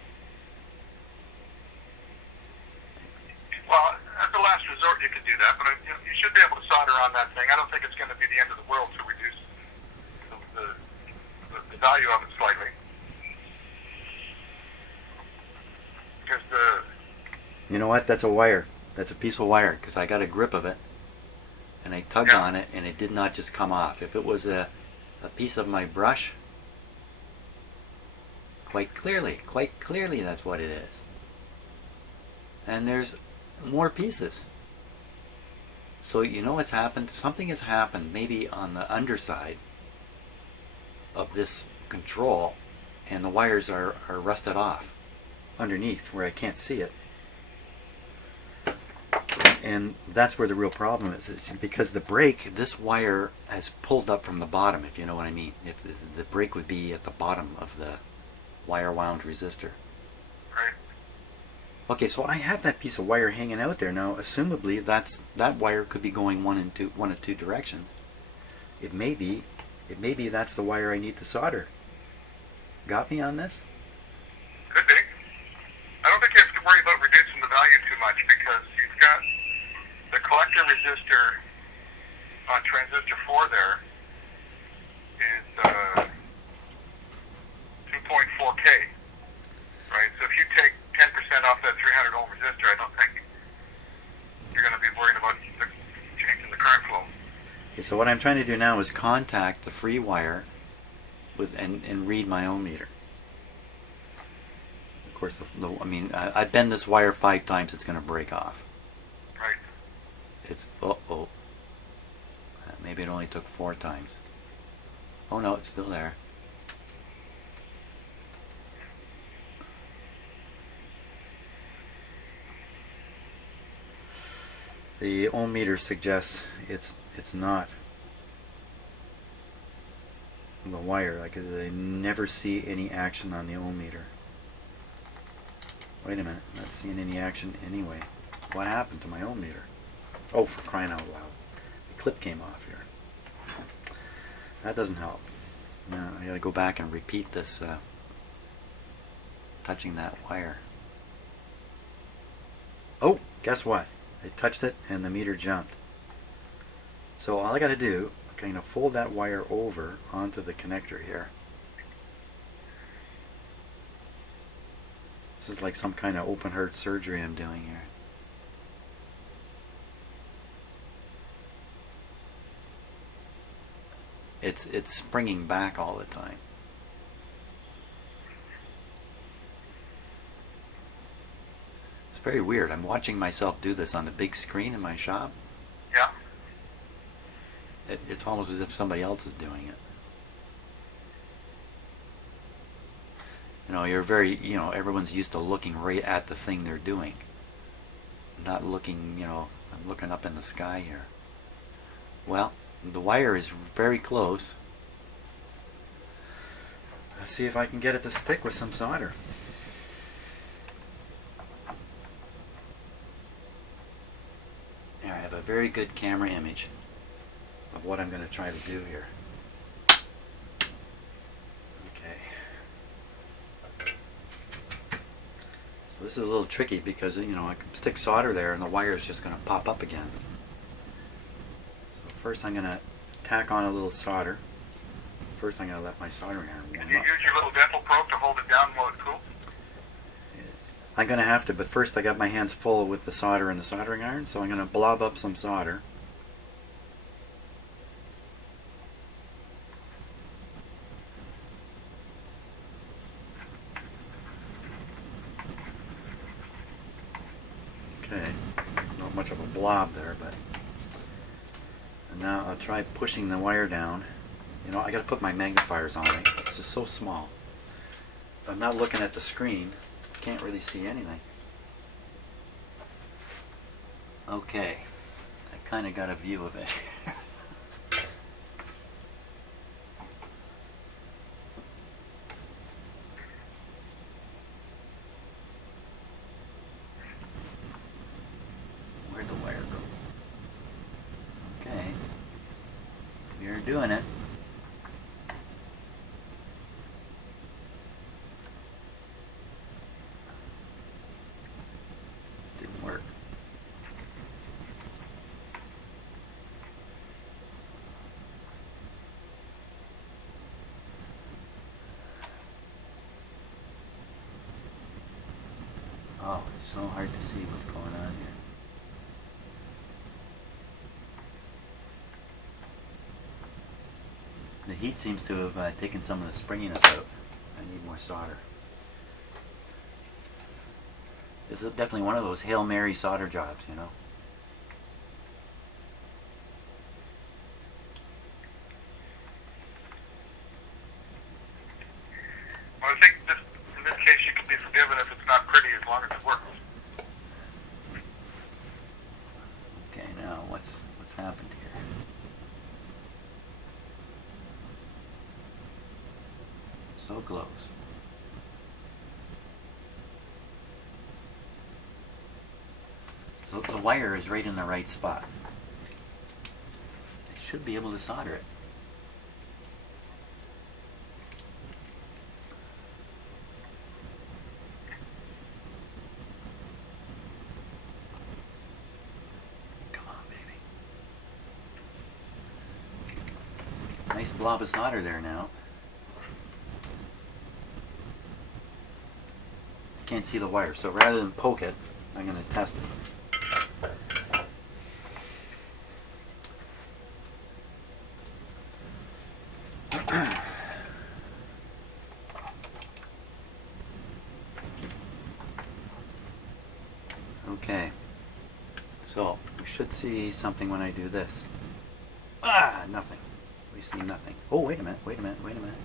Well, at the last resort, you could do that, but you should be able to solder on that thing. I don't think it's going to be the end of the world to reduce the value of it slightly. Because You know what? That's a wire. That's a piece of wire because I got a grip of it and I tugged on it and it did not just come off. If it was a piece of my brush, quite clearly that's what it is. And there's more pieces. So you know what's happened? Something has happened maybe on the underside of this control and the wires are rusted off underneath where I can't see it. And that's where the real problem is because the brake, this wire has pulled up from the bottom, if you know what I mean. If the brake would be at the bottom of the wire wound resistor. right. Okay, so I have that piece of wire hanging out there now. Assumably, that wire could be going one of two directions. It may be that's the wire I need to solder. Got me on this? Could be. I don't think you have to worry about reducing the value too much because you've got the collector resistor on transistor 4 there is 2.4K, right? So if you take 10% off that 300 ohm resistor, I don't think you're going to be worried about changing the current flow. Okay, so what I'm trying to do now is contact the free wire and read my ohm meter. Of course, I bend this wire 5 times, it's going to break off. Right. It's maybe it only took 4 times. Oh no, it's still there. The ohm meter suggests it's not the wire. Like I never see any action on the ohm meter. Wait a minute, not seeing any action anyway. What happened to my ohm meter? Oh, for crying out loud. The clip came off here. That doesn't help. Now I gotta go back and repeat this touching that wire. Oh, guess what? I touched it and the meter jumped. So all I gotta do, I'm gonna fold that wire over onto the connector here. This is like some kind of open heart surgery I'm doing here. It's springing back all the time. It's very weird. I'm watching myself do this on the big screen in my shop. Yeah. It's almost as if somebody else is doing it. Everyone's used to looking right at the thing they're doing. not looking, I'm looking up in the sky here. Well, the wire is very close. Let's see if I can get it to stick with some solder. There, I have a very good camera image of what I'm going to try to do here. Okay. So this is a little tricky because, I can stick solder there and the wire is just going to pop up again. So first I'm going to tack on a little solder. First I'm going to let my soldering iron warm up. Can you use your little dental probe to hold it down while it cools? I'm going to have to, but first I got my hands full with the solder and the soldering iron, so I'm going to blob up some solder. Okay, not much of a blob there, but and now I'll try pushing the wire down. I got to put my magnifiers on it. It's just so small. If I'm not looking at the screen, I can't really see anything. Okay, I kind of got a view of it. Where'd the wire go? Okay, you're doing it. Didn't work. Oh, it's so hard to see what's going on here. The heat seems to have taken some of the springiness out. I need more solder. This is definitely one of those Hail Mary solder jobs, Well, I think in this case you can be forgiven if it's not pretty as long as it works. Okay, now what's happened here? So close. So the wire is right in the right spot. I should be able to solder it. Come on, baby. Nice blob of solder there now. Can't see the wire, so rather than poke it, I'm going to test it. Okay, so we should see something when I do this. Ah, nothing. We see nothing. Oh, wait a minute, wait a minute, wait a minute.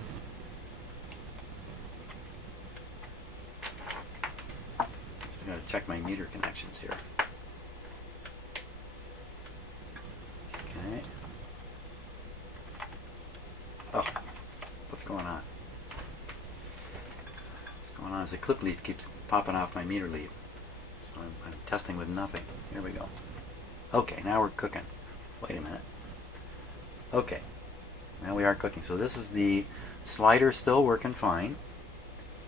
Just gotta check my meter connections here. Okay. Oh, what's going on? What's going on is the clip lead keeps popping off my meter lead. So I'm testing with nothing. Here we go. Okay, now we're cooking. Wait a minute. Okay, now we are cooking. So this is the slider still working fine.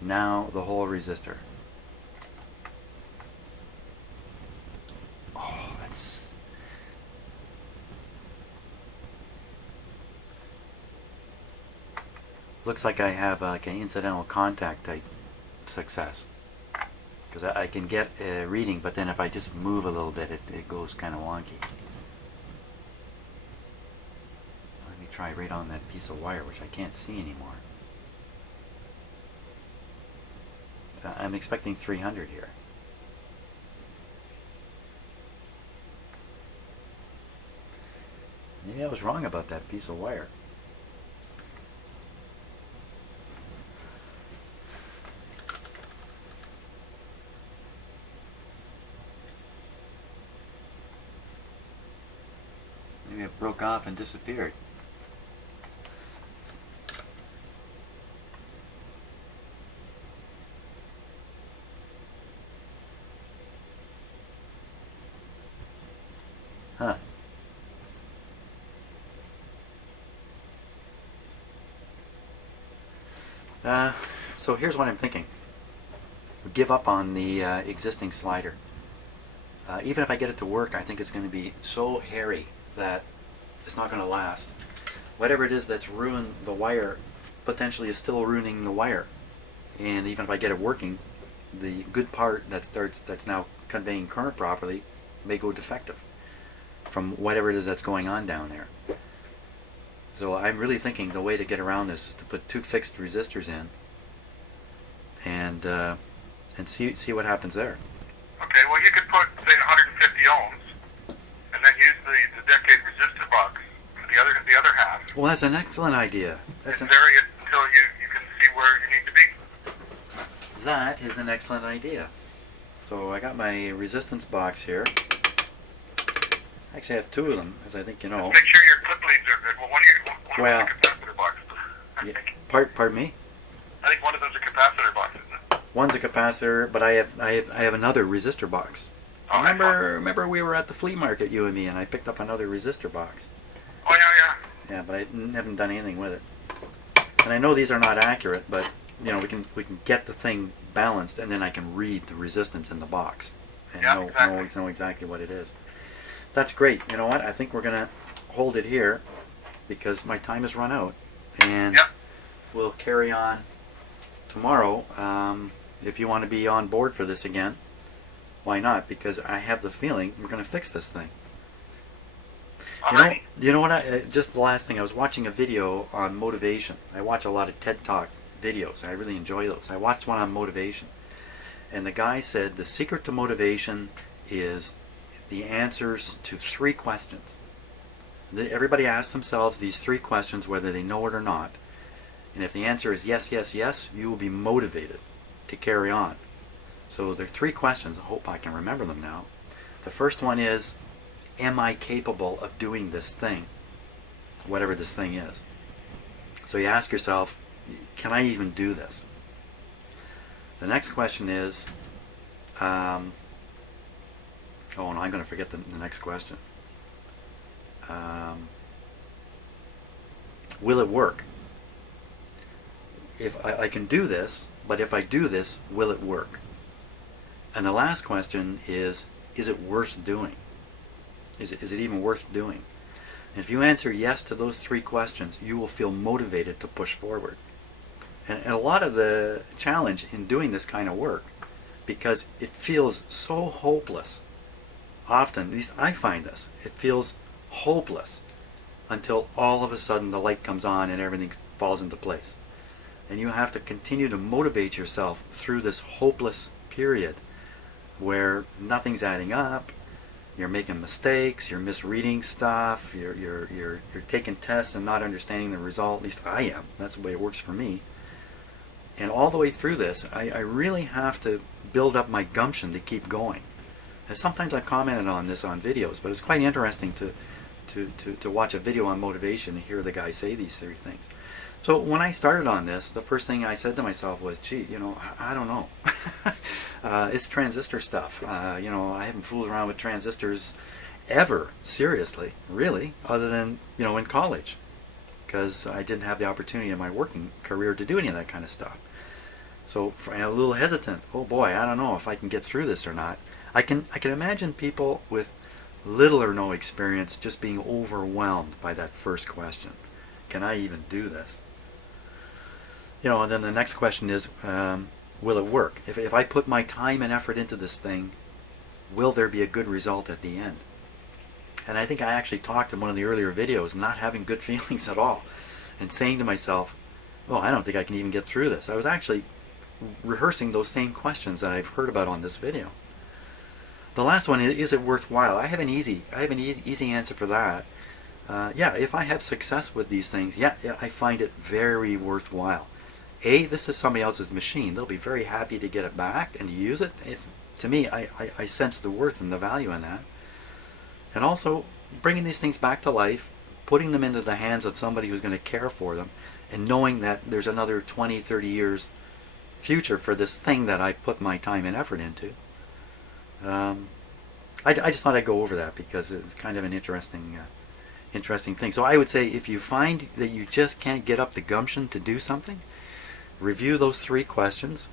Now the whole resistor. Oh, that's... Looks like I have like an incidental contact type success. Because I can get a reading, but then if I just move a little bit, it goes kind of wonky. Let me try right on that piece of wire, which I can't see anymore. I'm expecting 300 here. Maybe I was wrong about that piece of wire. broke off and disappeared. Huh. So here's what I'm thinking. Give up on the existing slider. Even if I get it to work, I think it's going to be so hairy that it's not going to last. Whatever it is that's ruined the wire potentially is still ruining the wire. And even if I get it working, the good part that's now conveying current properly may go defective from whatever it is that's going on down there. So I'm really thinking the way to get around this is to put 2 fixed resistors in and see what happens there. Okay, well you could put, say, 150 ohms, and then use the decade resistor box for the other half. Well, that's an excellent idea. And vary it until you can see where you need to be. That is an excellent idea. So I got my resistance box here. Actually, I have 2 of them, as I think you know. Make sure your clip leads are good. Well, one of those are capacitor boxes. Pardon me? I think one of those are capacitor boxes. One's a capacitor, but I have another resistor box. Oh, Remember we were at the flea market, you and me, and I picked up another resistor box. Oh yeah. Yeah, but I haven't done anything with it. And I know these are not accurate, but you know we can get the thing balanced, and then I can read the resistance in the box and know exactly what it is. That's great. You know what? I think we're gonna hold it here because my time has run out, and we'll carry on tomorrow. If you want to be on board for this again, why not? Because I have the feeling we're going to fix this thing. You know what? Just the last thing, I was watching a video on motivation. I watch a lot of TED Talk videos. I really enjoy those. I watched one on motivation, and the guy said the secret to motivation is the answers to 3 questions. Everybody asks themselves these 3 questions, whether they know it or not. And if the answer is yes, yes, yes, you will be motivated to carry on. So there are 3 questions. I hope I can remember them now. The first one is, am I capable of doing this thing? Whatever this thing is. So you ask yourself, can I even do this? The next question is, oh no, I'm going to forget the next question. Will it work? If I can do this, but if I do this, will it work? And the last question is it worth doing? Is it even worth doing? And if you answer yes to those 3 questions, you will feel motivated to push forward. And a lot of the challenge in doing this kind of work, because it feels so hopeless, often, at least I find this, it feels hopeless until all of a sudden the light comes on and everything falls into place. And you have to continue to motivate yourself through this hopeless period where nothing's adding up, you're making mistakes, you're misreading stuff, you're taking tests and not understanding the result. At least I am. That's the way it works for me. And all the way through this, I really have to build up my gumption to keep going. And sometimes I've commented on this on videos, but it's quite interesting to watch a video on motivation and hear the guy say these 3 things. So when I started on this, the first thing I said to myself was, gee, you know, I don't know. It's transistor stuff. You know, I haven't fooled around with transistors ever, seriously, really, other than, you know, in college, because I didn't have the opportunity in my working career to do any of that kind of stuff. So I'm a little hesitant. Oh boy, I don't know if I can get through this or not. I can imagine people with little or no experience just being overwhelmed by that first question. Can I even do this? You know, and then the next question is, will it work? If I put my time and effort into this thing, will there be a good result at the end? And I think I actually talked in one of the earlier videos, not having good feelings at all, and saying to myself, oh, I don't think I can even get through this. I was actually rehearsing those same questions that I've heard about on this video. The last one is it worthwhile? I have an easy answer for that. Yeah, if I have success with these things, yeah, I find it very worthwhile. This is somebody else's machine. They'll be very happy to get it back and to use it. To me, I sense the worth and the value in that. And also, bringing these things back to life, putting them into the hands of somebody who's going to care for them, and knowing that there's another 20, 30 years future for this thing that I put my time and effort into. I just thought I'd go over that because it's kind of an interesting thing. So I would say if you find that you just can't get up the gumption to do something, review those 3 questions.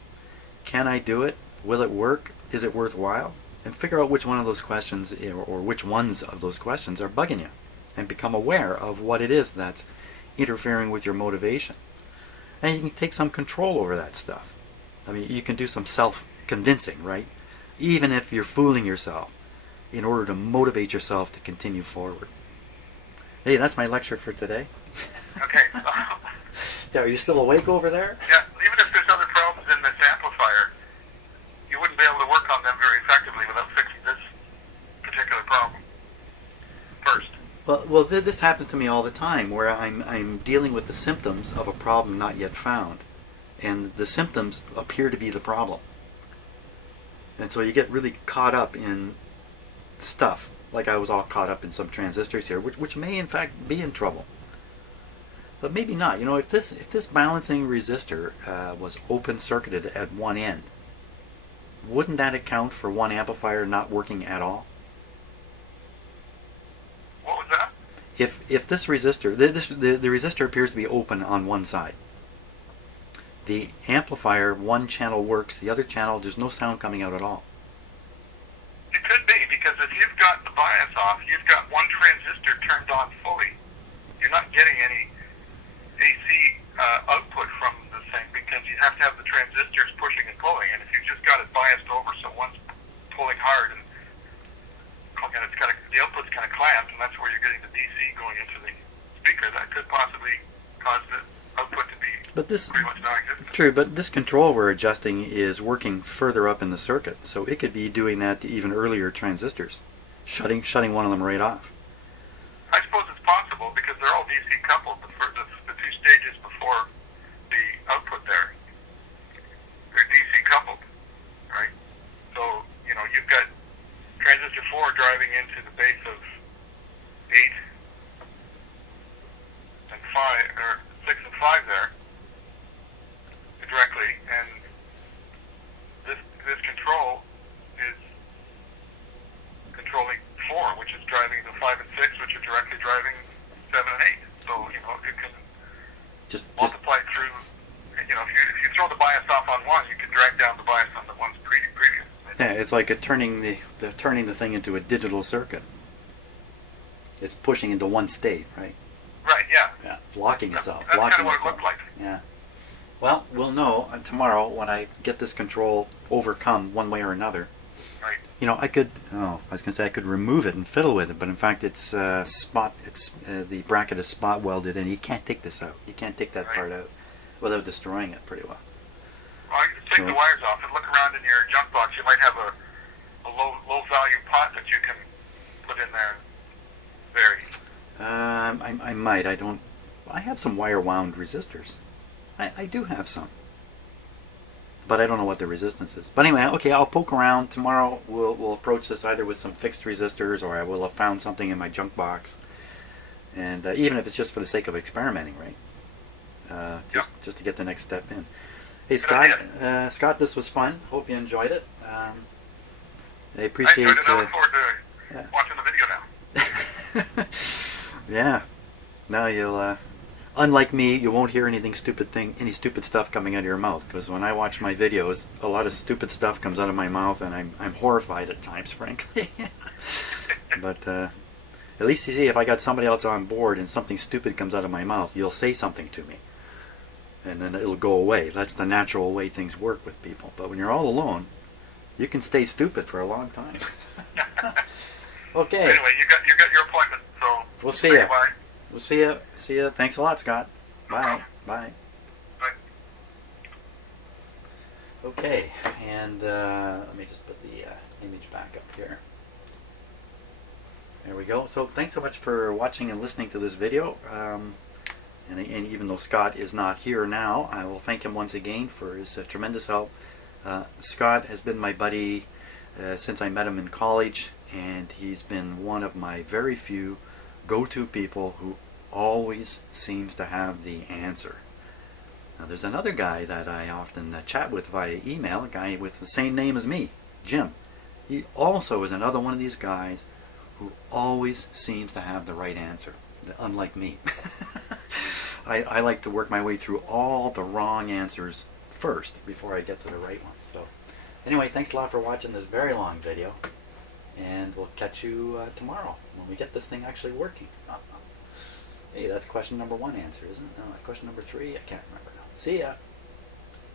Can I do it? Will it work? Is it worthwhile? And figure out which one of those questions or which ones of those questions are bugging you, and become aware of what it is that's interfering with your motivation. And you can take some control over that stuff. I mean, you can do some self-convincing, right? Even if you're fooling yourself in order to motivate yourself to continue forward. Hey, that's my lecture for today. Okay. Are you still awake over there? Yeah, even if there's other problems in this amplifier, you wouldn't be able to work on them very effectively without fixing this particular problem first. Well, this happens to me all the time, where I'm dealing with the symptoms of a problem not yet found, and the symptoms appear to be the problem. And so you get really caught up in stuff, like I was all caught up in some transistors here, which may in fact be in trouble. But maybe not. You know, if this balancing resistor was open circuited at one end, wouldn't that account for one amplifier not working at all? What was that? If this resistor, the resistor appears to be open on one side. The amplifier, one channel works, the other channel, there's no sound coming out at all. It could be, because if you've got the bias off, you've got one transistor turned on fully. You're not getting any AC output from the thing, because you have to have the transistors pushing and pulling. And if you've just got it biased over, so one's pulling hard, and the output's kind of clamped, and that's where you're getting the DC going into the speaker, that could possibly cause the output to be pretty much non-existent. True, but this control we're adjusting is working further up in the circuit, so it could be doing that to even earlier transistors, shutting one of them right off. I suppose it's possible, because they're all DC coupled. The 2 stages before the output there, they're DC coupled, right? So, you know, you've got transistor 4 driving into the base of 8 and 5, or 6 and 5 there, directly, and this control is controlling 4, which is driving the 5 and 6, which are directly driving 7 and 8. So, you know, it can multiply through, you know, if you throw the bias off on one, you can drag down the bias on the ones previous. Yeah, it's like turning the thing into a digital circuit. It's pushing into one state, right? Right, yeah. Yeah, locking itself. That's locking kind of what itself. it looked like. Yeah. Well, we'll know tomorrow when I get this control overcome one way or another. Right. You know, I could remove it and fiddle with it, but in fact it's the bracket is spot welded in. You can't take this out. You can't take that part out without destroying it pretty well. Well, you can take the wires off and look around in your junk box. You might have a low value pot that you can put in there and vary. I might. I have some wire wound resistors. I do have some. But I don't know what the resistance is. But anyway, okay, I'll poke around. Tomorrow we'll approach this either with some fixed resistors, or I will have found something in my junk box. And even if it's just for the sake of experimenting, right? Just to get the next step in. Hey, Scott, Scott, this was fun. Hope you enjoyed it. I appreciate... I look forward to watching the video now. Yeah. Now you'll... unlike me, you won't hear any stupid stuff coming out of your mouth, because when I watch my videos, a lot of stupid stuff comes out of my mouth, and I'm horrified at times, frankly. But at least you see, if I got somebody else on board and something stupid comes out of my mouth, you'll say something to me, and then it'll go away. That's the natural way things work with people. But when you're all alone, you can stay stupid for a long time. Okay. Anyway, you got your appointment, so we'll see you. Bye. We'll see you. See you. Thanks a lot, Scott. Bye. Bye. Bye. Okay, and let me just put the image back up here. There we go. So thanks so much for watching and listening to this video. And even though Scott is not here now, I will thank him once again for his tremendous help. Scott has been my buddy since I met him in college, and he's been one of my very few go-to people who always seems to have the answer. Now there's another guy that I often chat with via email, a guy with the same name as me, Jim. He also is another one of these guys who always seems to have the right answer, unlike me. I like to work my way through all the wrong answers first before I get to the right one. So anyway, thanks a lot for watching this very long video, and we'll catch you tomorrow when we get this thing actually working. Hey, that's question number 1 answer, isn't it? No, question number 3, I can't remember now. See ya!